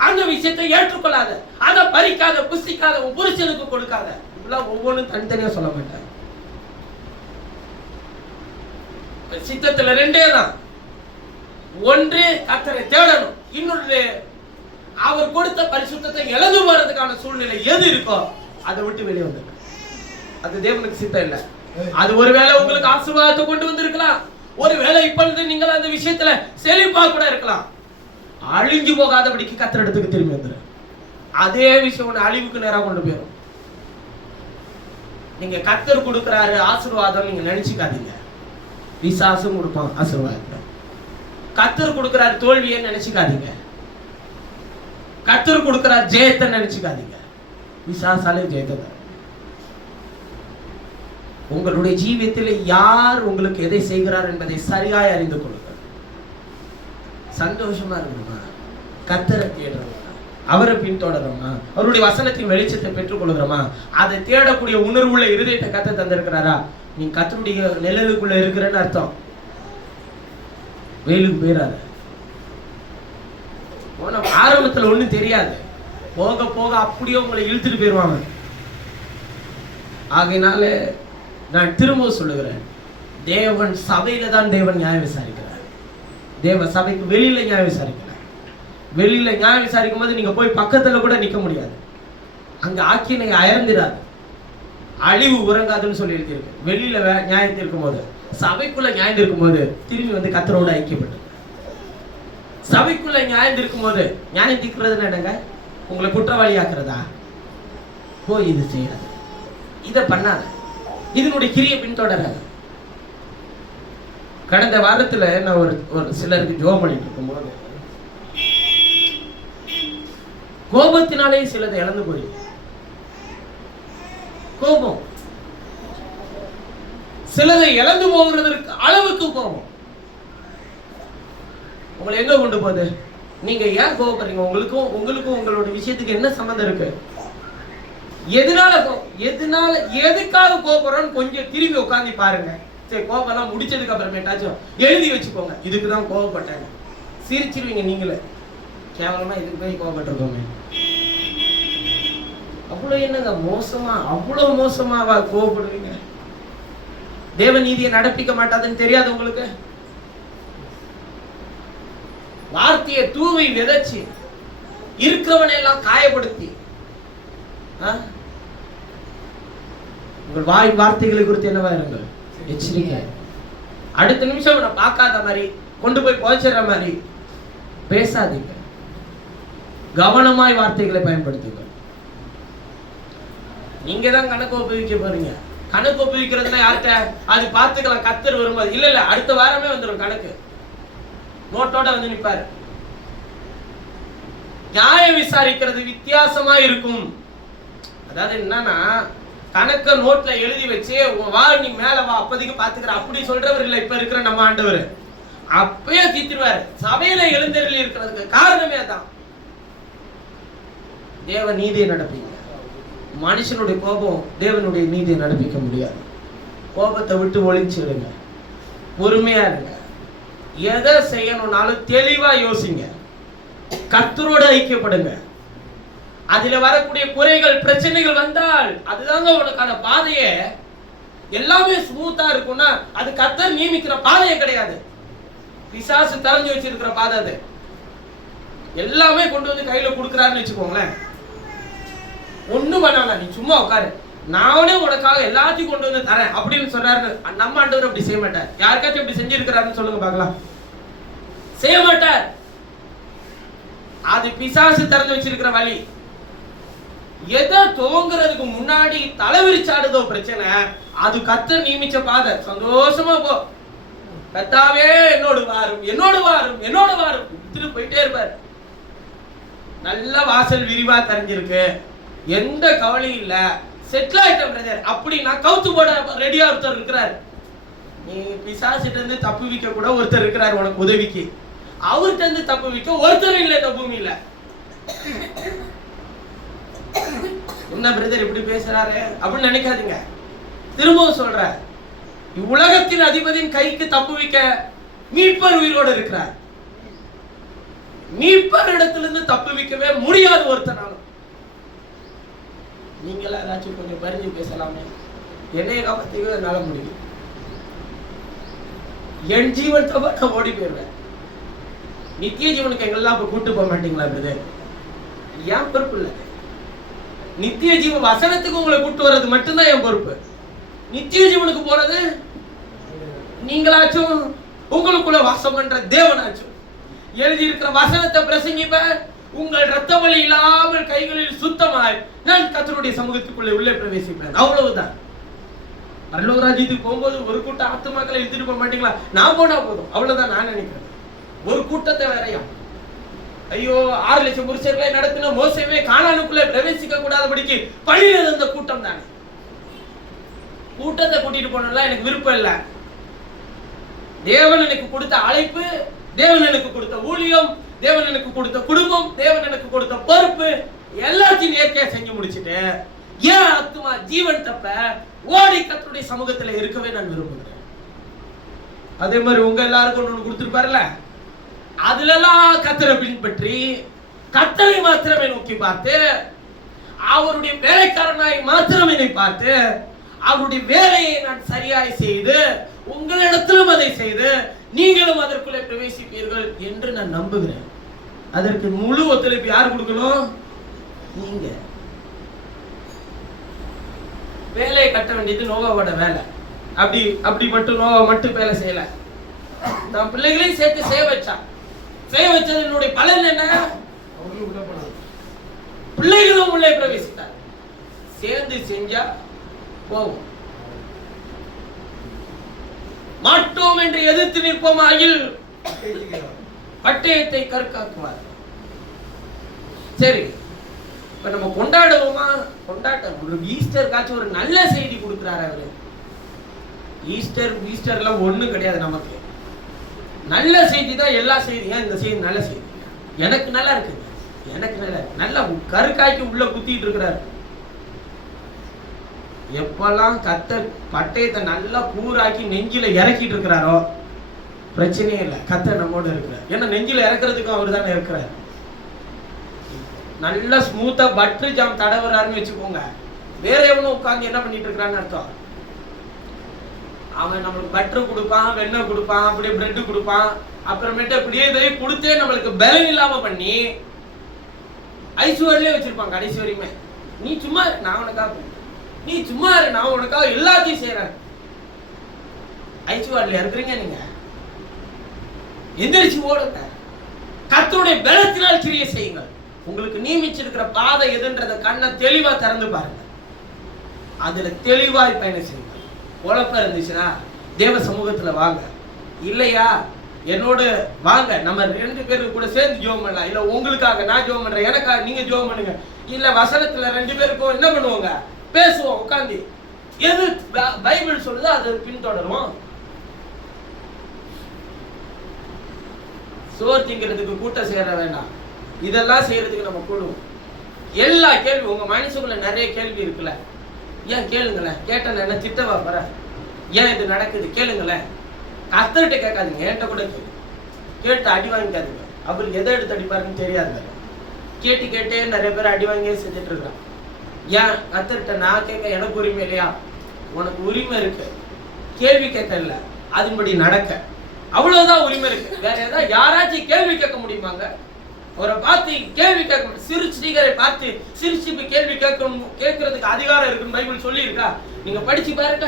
அந்த விஷயத்தை ஏற்றுக்கொள்ளாத, அதை பறிக்காத, புசிக்காத, உன் புருஷனுக்கு கொடுக்காத. இப்பெல்லாம் ஒவ்வொன்றும் தனித்தனியா சொல்ல மாட்டேன். சித்தத்துல ரெண்டே தான். ஒன்று கர்த்தரை தேடணும், இன்னொன்று அவர் கொடுத்த பரிசுத்தத்தை இழந்து போறதுக்கான சூழ்நிலை எது இருக்கோ அதை விட்டு வெளியே வந்து. அது தேவனுக்கு சித்தம் இல்லை. அது ஒருவேளை உங்களுக்கு ஆசீர்வாதத்தை கொண்டு வந்திருக்கலாம், ஒருவேளை இப்பொழுது நீங்கள் அந்த விஷயத்துல செழிப்பா கூட இருக்கலாம். அழிஞ்சு போகாதபடிக்கு கர்த்தர் இடத்துக்கு திரும்பி வந்துரு. அதே விஷயம் ஒன்று அழிவுக்கு நேரா கொண்டு போயிடும். நீங்க கர்த்தர் கொடுக்கிறாரு ஆசீர்வாதம் நீங்க நினைச்சுக்காதீங்க. பிசாசும் கொடுப்பான் ஆசீர்வாதத்தை. கர்த்தர் கொடுக்கிறாரு தோல்வியை நினைச்சுக்காதீங்க. கர்த்தர் கொடுக்கிறார் ஜெயத்தை நினைச்சுக்காதீங்க. பிசாசாலே ஜெயத்தை. உங்களுடைய ஜீவியத்தில் யார் உங்களுக்கு எதை செய்கிறார் என்பதை சரியாய் அறிந்து கொள்ளுங்கள். சந்தோஷமா இருக்கணுமா, கர்த்தரை தேடுறோமா, அவரை பின்தொடர்றோமா, அவருடைய வசனத்தின் வெளிச்சத்தை பெற்றுக் கொள்கிறோமா, அதை தேடக்கூடிய உணர்வுள்ள இருதயத்தை கர்த்தர் தந்திருக்கிறாரா? நீ கர்த்தருடைய நிழலுக்குள்ள இருக்கிறன்னு அர்த்தம். வெயிலுக்கு போயிடாத. ஆரம்பத்துல ஒண்ணும் தெரியாது, போக போக அப்படியே உங்களை இழுத்துட்டு போயிடுவாங்க. ஆகையினால நான் திரும்ப சொல்லுகிறேன், தேவன் சபையில தான் தேவன் நியாயம் விசாரிக்கிறார். தேவ சபைக்கு வெளியில நியாயம் விசாரிக்கிறார். வெளியில நியாயம் விசாரிக்கும் போது நீங்க போய் பக்கத்துல கூட நிக்க முடியாது. அங்க ஆக்கினை அயர்ந்திராது, அழிவு உறங்காதுன்னு சொல்லி எழுதியிருக்கு. வெளியில நியாயத்தில் இருக்கும் போது, சபைக்குள்ள நியாயம் இருக்கும் போது திரும்பி வந்து கர்த்தரோட ஐக்கியப்பட்டு. சபைக்குள்ள நியாயம் இருக்கும் போது நியாயம் தீர்க்கிறது என்னங்க? உங்களை குற்றவாளி ஆக்குறதா? போய் இது செய்யாது, இதை பண்ணாத, இதனுடைய கிரியை பின்தொடராது. கடந்த வாரத்துல நான் ஒரு சிலருக்கு ஜோம் பண்ணிட்டு இருக்கும்போது, கோபத்தினாலே சிலதை இழந்து போய், கோபம் சிலதை இழந்து போகிறதற்கு அளவுக்கு கோபம் உங்களை எங்க கொண்டு போகுது? நீங்க ஏன் கோபப்படுறீங்க? உங்களுக்கும் உங்களோட விஷயத்துக்கு என்ன சம்பந்தம் இருக்கு? எதுக்காக கோபப்படுறோன்னு கொஞ்சம் திரும்பி உட்காந்து பாருங்க. சரி, கோபம்லாம் முடிச்சதுக்கு அப்புறமேட்டாச்சும் எழுதி வச்சுக்கோங்க, இதுக்குதான் கோபப்பட்டாங்க. சிரிச்சிருவீங்க நீங்களே, கேவலமா இதுக்கு போய் கோபப்பட்டிருக்கோங்க. அவ்வளவு என்னங்க மோசமா, அவ்வளவு மோசமாவா கோபப்படுவீங்க? தேவ நீதியை நடப்பிக்க மாட்டாதுன்னு தெரியாது உங்களுக்கு? வார்த்தையை தூவி விதைச்சு இருக்கிறவனை எல்லாம் காயப்படுத்தி, உங்கள் வாய் வார்த்தைகளை குறித்து என்னவா இருங்கள், எச்சரிக்கை. அடுத்த நிமிஷம் நான் பார்க்காத மாதிரி கொண்டு போய் புதைச்சிடுற மாதிரி பேசாதீங்க. கவனமாய் வார்த்தைகளை பயன்படுத்துங்க. நீங்க தான் கணக்கு ஒப்புவிக்க போறீங்க. கணக்கு ஒப்புவிக்கிறதுனா யார்கிட்ட? அது பார்த்துக்கலாம் கர்த்தர் வரும்போது. இல்ல அடுத்த வாரமே வந்துடும் கணக்கு, நோட்டோட வந்து நிப்பாரு. நியாயம் விசாரிக்கிறது வித்தியாசமா இருக்கும். அதாவது என்னன்னா, கணக்க நோட்ல எழுதி வச்சு வா நீ மேல வா அப்போதைக்கு பாத்துக்கிற அப்படி சொல்றவர் இல்ல இப்ப இருக்கிற நம்ம ஆண்டவர். அப்பயே தீர்த்துருவாரு. சபையில எழுந்தருளி இருக்கிறதுக்கு காரணமே தான். தேவ நீதியை நடப்பீங்க. மனுஷனுடைய கோபம் தேவனுடைய நீதியை நடப்பிக்க முடியாது. கோபத்தை விட்டு ஒளிஞ்சிடுங்க, பொறுமையா இருங்க. எதை செய்யணும்னாலும் தெளிவா யோசிங்க, கர்த்தரோட ஐக்கியப்படுங்க. அதுல வரக்கூடிய குறைகள் பிரச்சனைகள் வந்தால் அதுதாங்க உனக்கான பாதையே. எல்லாமே ஸ்மூத்தா இருக்கும்னா அது கர்த்தர் நியமிக்கிற பாதையே கிடையாது, பிசாசு தரஞ்சு வச்சிருக்கிற பாதை. அது எல்லாமே கொண்டு வந்து கையில கொடுக்குறாருன்னு வச்சுக்கோங்களேன். ஒண்ணும் பண்ணல, நீ சும்மா உட்காரு, நானே உனக்காக எல்லாத்தையும் கொண்டு வந்து தரேன் அப்படின்னு சொல்றாரு. நம்ம ஆண்டவர் அப்படி செய்ய மாட்டார். யாருக்காச்சும் அப்படி செஞ்சிருக்கிறாருன்னு சொல்லுங்க பார்க்கலாம். செய்ய மாட்டார். அது பிசாசு திறந்து வச்சிருக்கிற வழி. எதை துவங்குறதுக்கு முன்னாடி தலைவிரிச்சாடுதோ பிரச்சனை, அது கர்த்தர் நியமிச்ச பாதை. சந்தோஷமா போ, கர்த்தாவே என்னோடு வாரும், என்னோடு வாரும், என்னோடு வாரும் திரு போயிட்டே இருப்பார். நல்ல வாசல் விரிவா தெரிஞ்சிருக்கு, எந்த கவலையும் இல்ல, செட்டில் ஆயிட்ட பிரதர் அப்படின்னா கவுத்து போட ரெடியா ஒருத்தர் இருக்கிறார். நீ பிசாசிட்ட இருந்து தப்பு வைக்க கூட ஒருத்தர் இருக்கிறார் உனக்கு உதவிக்கு. அவர்கிட்ட இருந்து தப்பு வைக்க ஒருத்தர் இல்லை இந்த பூமியில. என்ன பிரதர் இப்படி பேசுறாரு அப்படின்னு நினைக்காதீங்க. திரும்பவும் சொல்ற, இவ்வுலகத்தின் அதிபதியின் கைக்கு தப்பு வைக்க மீட்பர் உயிரோடு இருக்கிறார். மீட்பர் இடத்திலிருந்து தப்புவிக்கவே முடியாது ஒருத்தனாலும். நீங்களா ஏதாச்சும் கொஞ்சம் பறிஞ்சு பேசலாமே, என்னைய காப்பாத்திக்கவே என்னால முடியும். என் ஜீவன் தப்ப நான் ஓடி போயிடுவேன். நித்திய ஜீவனுக்கு எங்கெல்லாம் அப்ப கூட்டு போக மாட்டீங்களா பிரதர்? ஏன் பொறுப்பு இல்லை. நித்திய ஜீவ வசனத்துக்கு உங்களை கூட்டு வர்றது மட்டும்தான் என் பொறுப்பு. நித்திய ஜீவனுக்கு போறது நீங்களாச்சும் உங்களுக்குள்ள வாசம் பண்ற தேவனாச்சும். எழுதி இருக்கிற வசனத்தை பிரசங்கிப்ப உங்கள் ரத்த வலி இல்லாமல் கைகளில் சுத்தமாய் நான் கர்த்தருடைய சமூகத்துக்குள்ளே உள்ளே பிரவேசிப்பேன். அவ்வளவுதான். பரலோக ராஜ்யத்துக்கு போகும்போது ஒரு கூட்டம் ஆத்துமாக்களை எடுத்துட்டு போக மாட்டீங்களா? நான் போனா போதும், அவ்வளவுதான் நான் நினைக்கிறேன். ஒரு கூட்டத்தை வேறையா, ஐயோ 6 லட்சம் புருஷர்களை நடத்தின மோசேவே கானானுக்குள்ளே பிரவேசிக்க கூடாதபடிக்கு பழியது அந்த கூட்டம் தானே. கூட்டத்தை கூட்டிட்டு போனோம்ல எனக்கு விருப்பம் இல்லை. தேவன் எனக்கு கொடுத்த அழைப்பு, தேவன் எனக்கு கொடுத்த ஊழியம், தேவன் எனக்கு கொடுத்த குடும்பம், தேவன் எனக்கு கொடுத்த பொறுப்பு எல்லாத்தையும் நேர்த்தியா செஞ்சு முடிச்சுட்டு ஏன் ஆத்துமா ஜீவன் தப்ப ஓடி கர்த்தருடைய சமூகத்துல இருக்கவே நான் விரும்புகிறேன். அதே மாதிரி உங்க எல்லாருக்கும் ஒண்ணு கொடுத்துருப்பாருல, அதுல எல்லாம் கர்த்தரை பின்பற்றி கர்த்தரை மாத்திரமே நோக்கி பார்த்து அவருடைய வேலைக்காரனாய் மாத்திரம் என்னை பார்த்து அவருடைய வேலையை நான் சரியாய் செய்து உங்களிடத்திலும் அதை செய்து நீங்களும் அதற்குள்ளே பிரவேசிப்பீர்கள் என்று நான் நம்புகிறேன். அதற்கு முழு ஒத்துழைப்பு யார் கொடுக்கணும்? நீங்க. வேலையை கட்ட வேண்டியது நோவாவோட வேலை. அப்படி மட்டும் நோவா மட்டும் வேலை செய்யல, நான் பிள்ளைகளையும் சேர்த்து செய்ய வச்சது என்னுடைய பலன் என்ன? பிள்ளைகளும் உள்ளே பிரவேசித்தார். சேர்ந்து செஞ்சா போவோம். மாட்டோம் என்று எதிர்த்து நிற்போமாயில் பட்டயத்தை கற்காக்குவார். சரி, இப்ப நம்ம கொண்டாடுவோமா? கொண்டாட்டம். ஒரு ஈஸ்டர் காட்சி ஒரு நல்ல செய்தி கொடுக்கிறாரு அவரு. ஈஸ்டர்லாம் ஒண்ணும் கிடையாது. நமக்கு நல்ல செய்தி தான் எல்லா செய்தியும். இந்த செய்தி நல்ல செய்தி, எனக்கு நல்லா இருக்குங்க. எனக்கு நல்லா கருக்காய்க்கு உள்ள குத்திட்டு இருக்கிறாரு. எப்பெல்லாம் கர்த்தர் பட்டயத்தை நல்லா கூராக்கி நெஞ்சில இறக்கிட்டு இருக்கிறாரோ பிரச்சனையே இல்லை. கர்த்தர் நம்மோடு இருக்கிறார். ஏன்னா நெஞ்சில இறக்குறதுக்கும் அவர் தானே இருக்கிறார். நல்லா ஸ்மூத்தா பட்டர் ஜாம் தடவுறாருன்னு வச்சுக்கோங்க, வேற எவனும் உட்காந்து என்ன பண்ணிட்டு இருக்கிறான்னு அர்த்தம். அவன் நம்மளுக்கு பட்டர் கொடுப்பான், வெண்ணெய் கொடுப்பான், அப்படியே பிரெட் கொடுப்பான், அப்புறமேட்டு அப்படியே இதை கொடுத்தே நம்மளுக்கு பலன் இல்லாம பண்ணி ஐஸ்வர்லே வச்சிருப்பான் கடைசி வரையுமே. நீ சும்மா நான் உனக்காக, நீ சும்மா நான் உனக்காக எல்லாத்தையும் செய்யறேன். ஐஸ்வர்ல இருக்கிறீங்க நீங்க, எந்திரிச்சு ஓடுங்க. கர்த்தருடைய பலத்தினால் கிரியை செய்யுங்கள். உங்களுக்கு நியமிச்சிருக்கிற பாதை எதுன்றத கண்ணை தெளிவா திறந்து பாருங்க. அதுல தெளிவாய் பயணம் செய்யுங்க. குழப்பம் இருந்துச்சுன்னா தேவ சமூகத்துல வாங்க. இல்லையா என்னோட வாங்க, நம்ம 2 பேரும் கூட சேர்ந்து ஜெபம் பண்ணலாம். இல்ல உங்களுக்காக நான் ஜெபம் பண்றேன், எனக்காக நீங்க ஜெபம் பண்ணுங்க. இல்ல வசனத்துல 2 பேருக்கும் என்ன பண்ணுவாங்க, பேசுவோம் உட்காந்து. எது பைபிள் சொல்லுதோ அதை பின்தொடருவோம். சோறு திங்கிறதுக்கு கூட்டம் சேர வேண்டாம், இதெல்லாம் செய்யறதுக்கு நம்ம கூடுவோம். எல்லா கேள்வி உங்க மனசுக்குள்ள நிறைய கேள்வி இருக்குல்ல, ஏன் கேளுங்களேன். கேட்டேன் என்ன திட்டவா பாரு, ஏன் இது நடக்குது கேளுங்களேன். கர்த்தர்கிட்ட கேட்காதீங்க, என்கிட்ட கூட கேட்டு அடி வாங்கிக்காதீங்க. அவருக்கு எதை எடுத்து அடிப்பாருன்னு தெரியாது. கேட்டே நிறைய பேர் அடி வாங்கியே செஞ்சுட்டு இருக்கான். ஏன் கர்த்தர்கிட்ட நான் கேட்க எனக்கு உரிமை இல்லையா? உனக்கு உரிமை இருக்கு, கேள்வி கேட்க இல்ல, அதன்படி நடக்க, அவ்வளவுதான் உரிமை இருக்கு. வேற ஏதாவது யாராச்சும் கேள்வி கேட்க முடியுமாங்க? அவரை பார்த்து கேள்வி கேட்க முடியும். சிறு ஸ்ரீகரை பார்த்து சிரிச்சு கேள்வி கேட்கறதுக்கு அதிகாரம் இருக்குன்னு பைபிள் சொல்லி இருக்கா? நீங்க படிச்சு பாருங்க.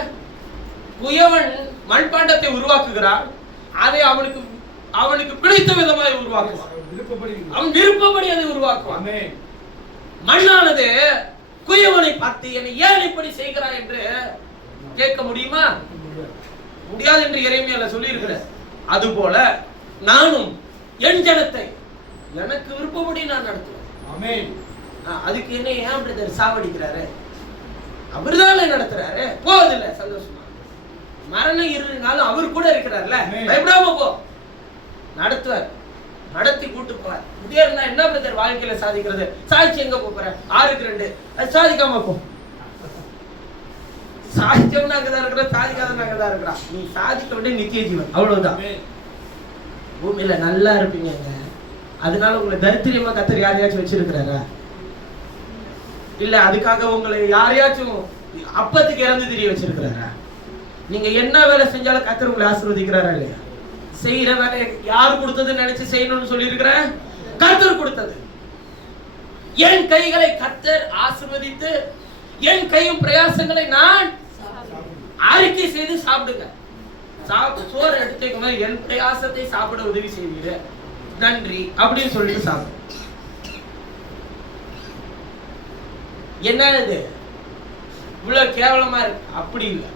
குயவன் மண்பாண்டத்தை உருவாக்குகிறான், அதை அவனுக்கு பிடித்த விதமாய் உருவாக்குவான். அவன் விருப்பப்படி அதை உருவாக்குவான். மண்ணானது குயவனை பார்த்து என்னை ஏன் இப்படி செய்கிறாய் என்று கேட்க முடியுமா? முடியாது என்று எரேமியால சொல்லி இருக்கிற. அதுபோல நானும் என் ஜனத்தை எனக்கு விருப்பப்படி நான் நடத்துவேன். அதுக்கு என்ன ஏன் பிரதர் சாவடிக்கிறாரு? அவர்தானே நடத்துறாரு, போவதில்ல சந்தோஷமா. மரணம் இருந்தாலும் அவர் கூட இருக்கிறார்ல, பயப்படாம போ, நடத்துவார், நடத்தி கூட்டு போவார். இதே இருந்தா என்ன பிரதர் வாழ்க்கையில சாதிக்கிறது? சாதிச்சு எங்க போற? 6க்கு 2 அது சாதிக்காம போ. சாதிச்சவன் அங்கதான் இருக்கிற, சாதிக்காதவன் அங்கதான் இருக்கிறான். நீ சாதிக்க வேண்டிய நித்திய ஜீவன், அவ்வளவுதான். பூமியில நல்லா இருப்பீங்க, அதனால உங்களை தரித்திரியமா கர்த்தர் யாரையாச்சும் வச்சிருக்கிறாரா? இல்ல அதுக்காக உங்களை யாரையாச்சும் அப்பத்துக்கு இறந்து தெரிய வச்சிருக்கிறாரா? நீங்க என்ன வேலை செஞ்சாலும் கர்த்தர் உங்களை ஆசீர்வதிக்கிறாரா இல்லையா? செய்யற வேலை யார் கொடுத்ததுன்னு நினைச்சு செய்யணும்னு சொல்லி இருக்கிற கர்த்தர் கொடுத்தது. என் கைகளை கர்த்தர் ஆசீர்வதித்து என் கையும் பிரயாசங்களை நான் அறிக்கை செய்து சாப்பிடுங்க. சோறு எடுத்துக்கோங்க, என் பிரயாசத்தை சாப்பிட உதவி செய்வீங்க, நன்றி அப்படின்னு சொல்லிட்டு சாப்பிடு. என்ன இது இவ்வளவு கேவலமா இருக்கு? அப்படி இல்லை,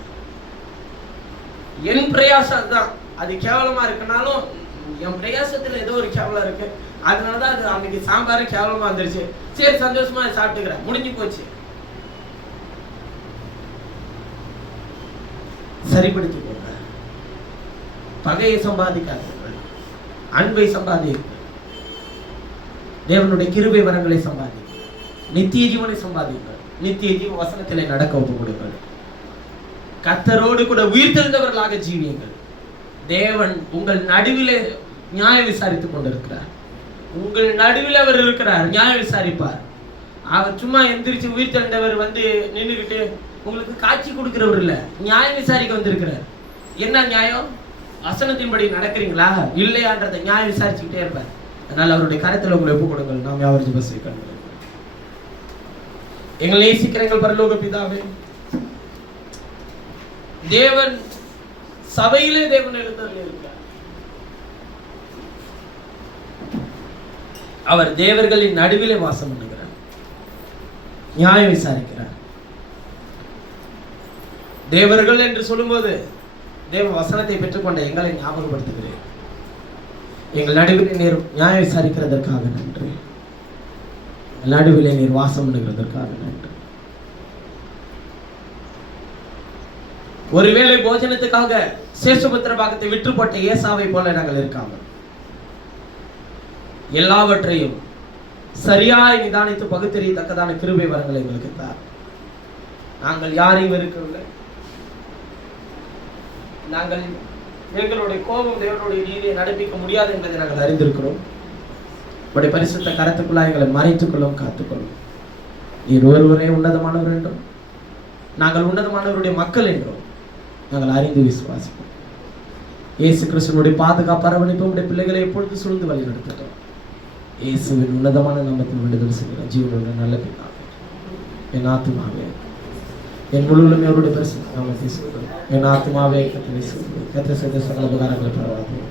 என் பிரயாசம் தான் அது கேவலமா இருக்குனாலும் என் பிரயாசத்துல ஏதோ ஒரு கேவலம் இருக்கு, அதனாலதான் அது அன்னைக்கு சாம்பாரு கேவலமா வந்துருச்சு, சரி சந்தோஷமா சாப்பிட்டுக்கிறேன், முடிஞ்சு போச்சு. சரிப்படுத்தி போங்க. பகையை சம்பாதிக்காதீர்கள், அன்பை சம்பாதியுங்கள், தேவனுடைய கிருபை வரங்களை சம்பாதியுங்கள், நித்திய ஜீவனை சம்பாதியுங்கள், நித்திய ஜீவ வசனத்திலே நடக்க ஒப்பு கொடுங்கள், கர்த்தரோடு கூட உயிர்த்தெழுந்தவர்களாக ஜீவியுங்கள். தேவன் உங்கள் நடுவிலே நியாயம் விசாரித்துக் கொண்டிருக்கிறார். உங்கள் நடுவில் அவர் இருக்கிறார், நியாயம் விசாரிப்பார். அவர் சும்மா எந்திரிச்சு உயிர்த்தெழுந்தவர் வந்து நின்றுகிட்டு உங்களுக்கு காட்சி கொடுக்கிறவர் இல்ல, நியாயம் விசாரிக்க வந்திருக்கிறார். என்ன நியாயம்? வசனத்தின்படி நடக்கிறீங்களா இல்லையான்றதை நியாயம் விசாரிச்சுக்கிட்டே இருப்பார். அதனால அவருடைய கரத்தில் உங்களை ஒப்பு கொடுங்கள். நாம் யாவரும் ஜெபம் செய்வோம். எங்களை நேசிக்கிற எங்கள் பரலோக பிதாவே, தேவன் சபையிலே தேவன் எழுந்தருளியிருக்கிறார். அவர் தேவர்களின் நடுவிலே வாசம் பண்ணுகிறார், நியாயம் விசாரிக்கிறார். தேவர்கள் என்று சொல்லும்போது தேவ வசனத்தை பெற்றுக்கொண்ட எங்களை ஞாபகப்படுத்துகிறேன். எங்கள் நடுவில் நீர் நியாயம் விசாரிக்கிறதற்காக நன்றி, நடுவிலே நீர் வாசம் பண்ணுகிறதற்காக நன்றி. ஒருவேளை போஜனத்துக்காக சேஷபுத்திர பாகத்தை விற்று போட்ட ஏசாவை போல நாங்கள் இருக்காமல் எல்லாவற்றையும் சரியாய் நிதானித்து பகுத்தறியத்தக்கதான கிருபை வரங்களை எங்களுக்கு தார். நாங்கள் யாரையும் வெறுக்கவில்லை, நாங்கள் எங்களுடைய கோபம் தேவனுடைய நீதியை நடப்பிக்க முடியாது என்பதை நாங்கள் அறிந்திருக்கிறோம். உடைய பரிசுத்த கரத்துக்குள்ளாக எங்களை மறைத்துக் கொள்ளும், காத்துக்கொள்ளும். நீர் ஒருவரே உன்னதமானவர் என்றும் நாங்கள் உன்னதமானவருடைய மக்கள் என்றும் நாங்கள் அறிந்து விசுவாசிப்போம். இயேசு கிறிஸ்துவனுடைய பாதுகாப்பு அரவணைப்பு உடைய பிள்ளைகளை எப்பொழுது சூழ்ந்து வழி நடத்தட்டும். இயேசுவின் உன்னதமான நாமத்தில் விடுதலை செய்கிற ஜீவனுடைய நல்ல பிதாவே, என் ஆத்துமாவே என் முழுவதும் அவருடைய பரிசுத்த நாமத்தை சொல்கிறேன். என் ஆத்துமாவே கர்த்தரை சொல்கிறேன், கர்த்தர் செய்த சகல உபகாரங்களை பரவாயில்லை.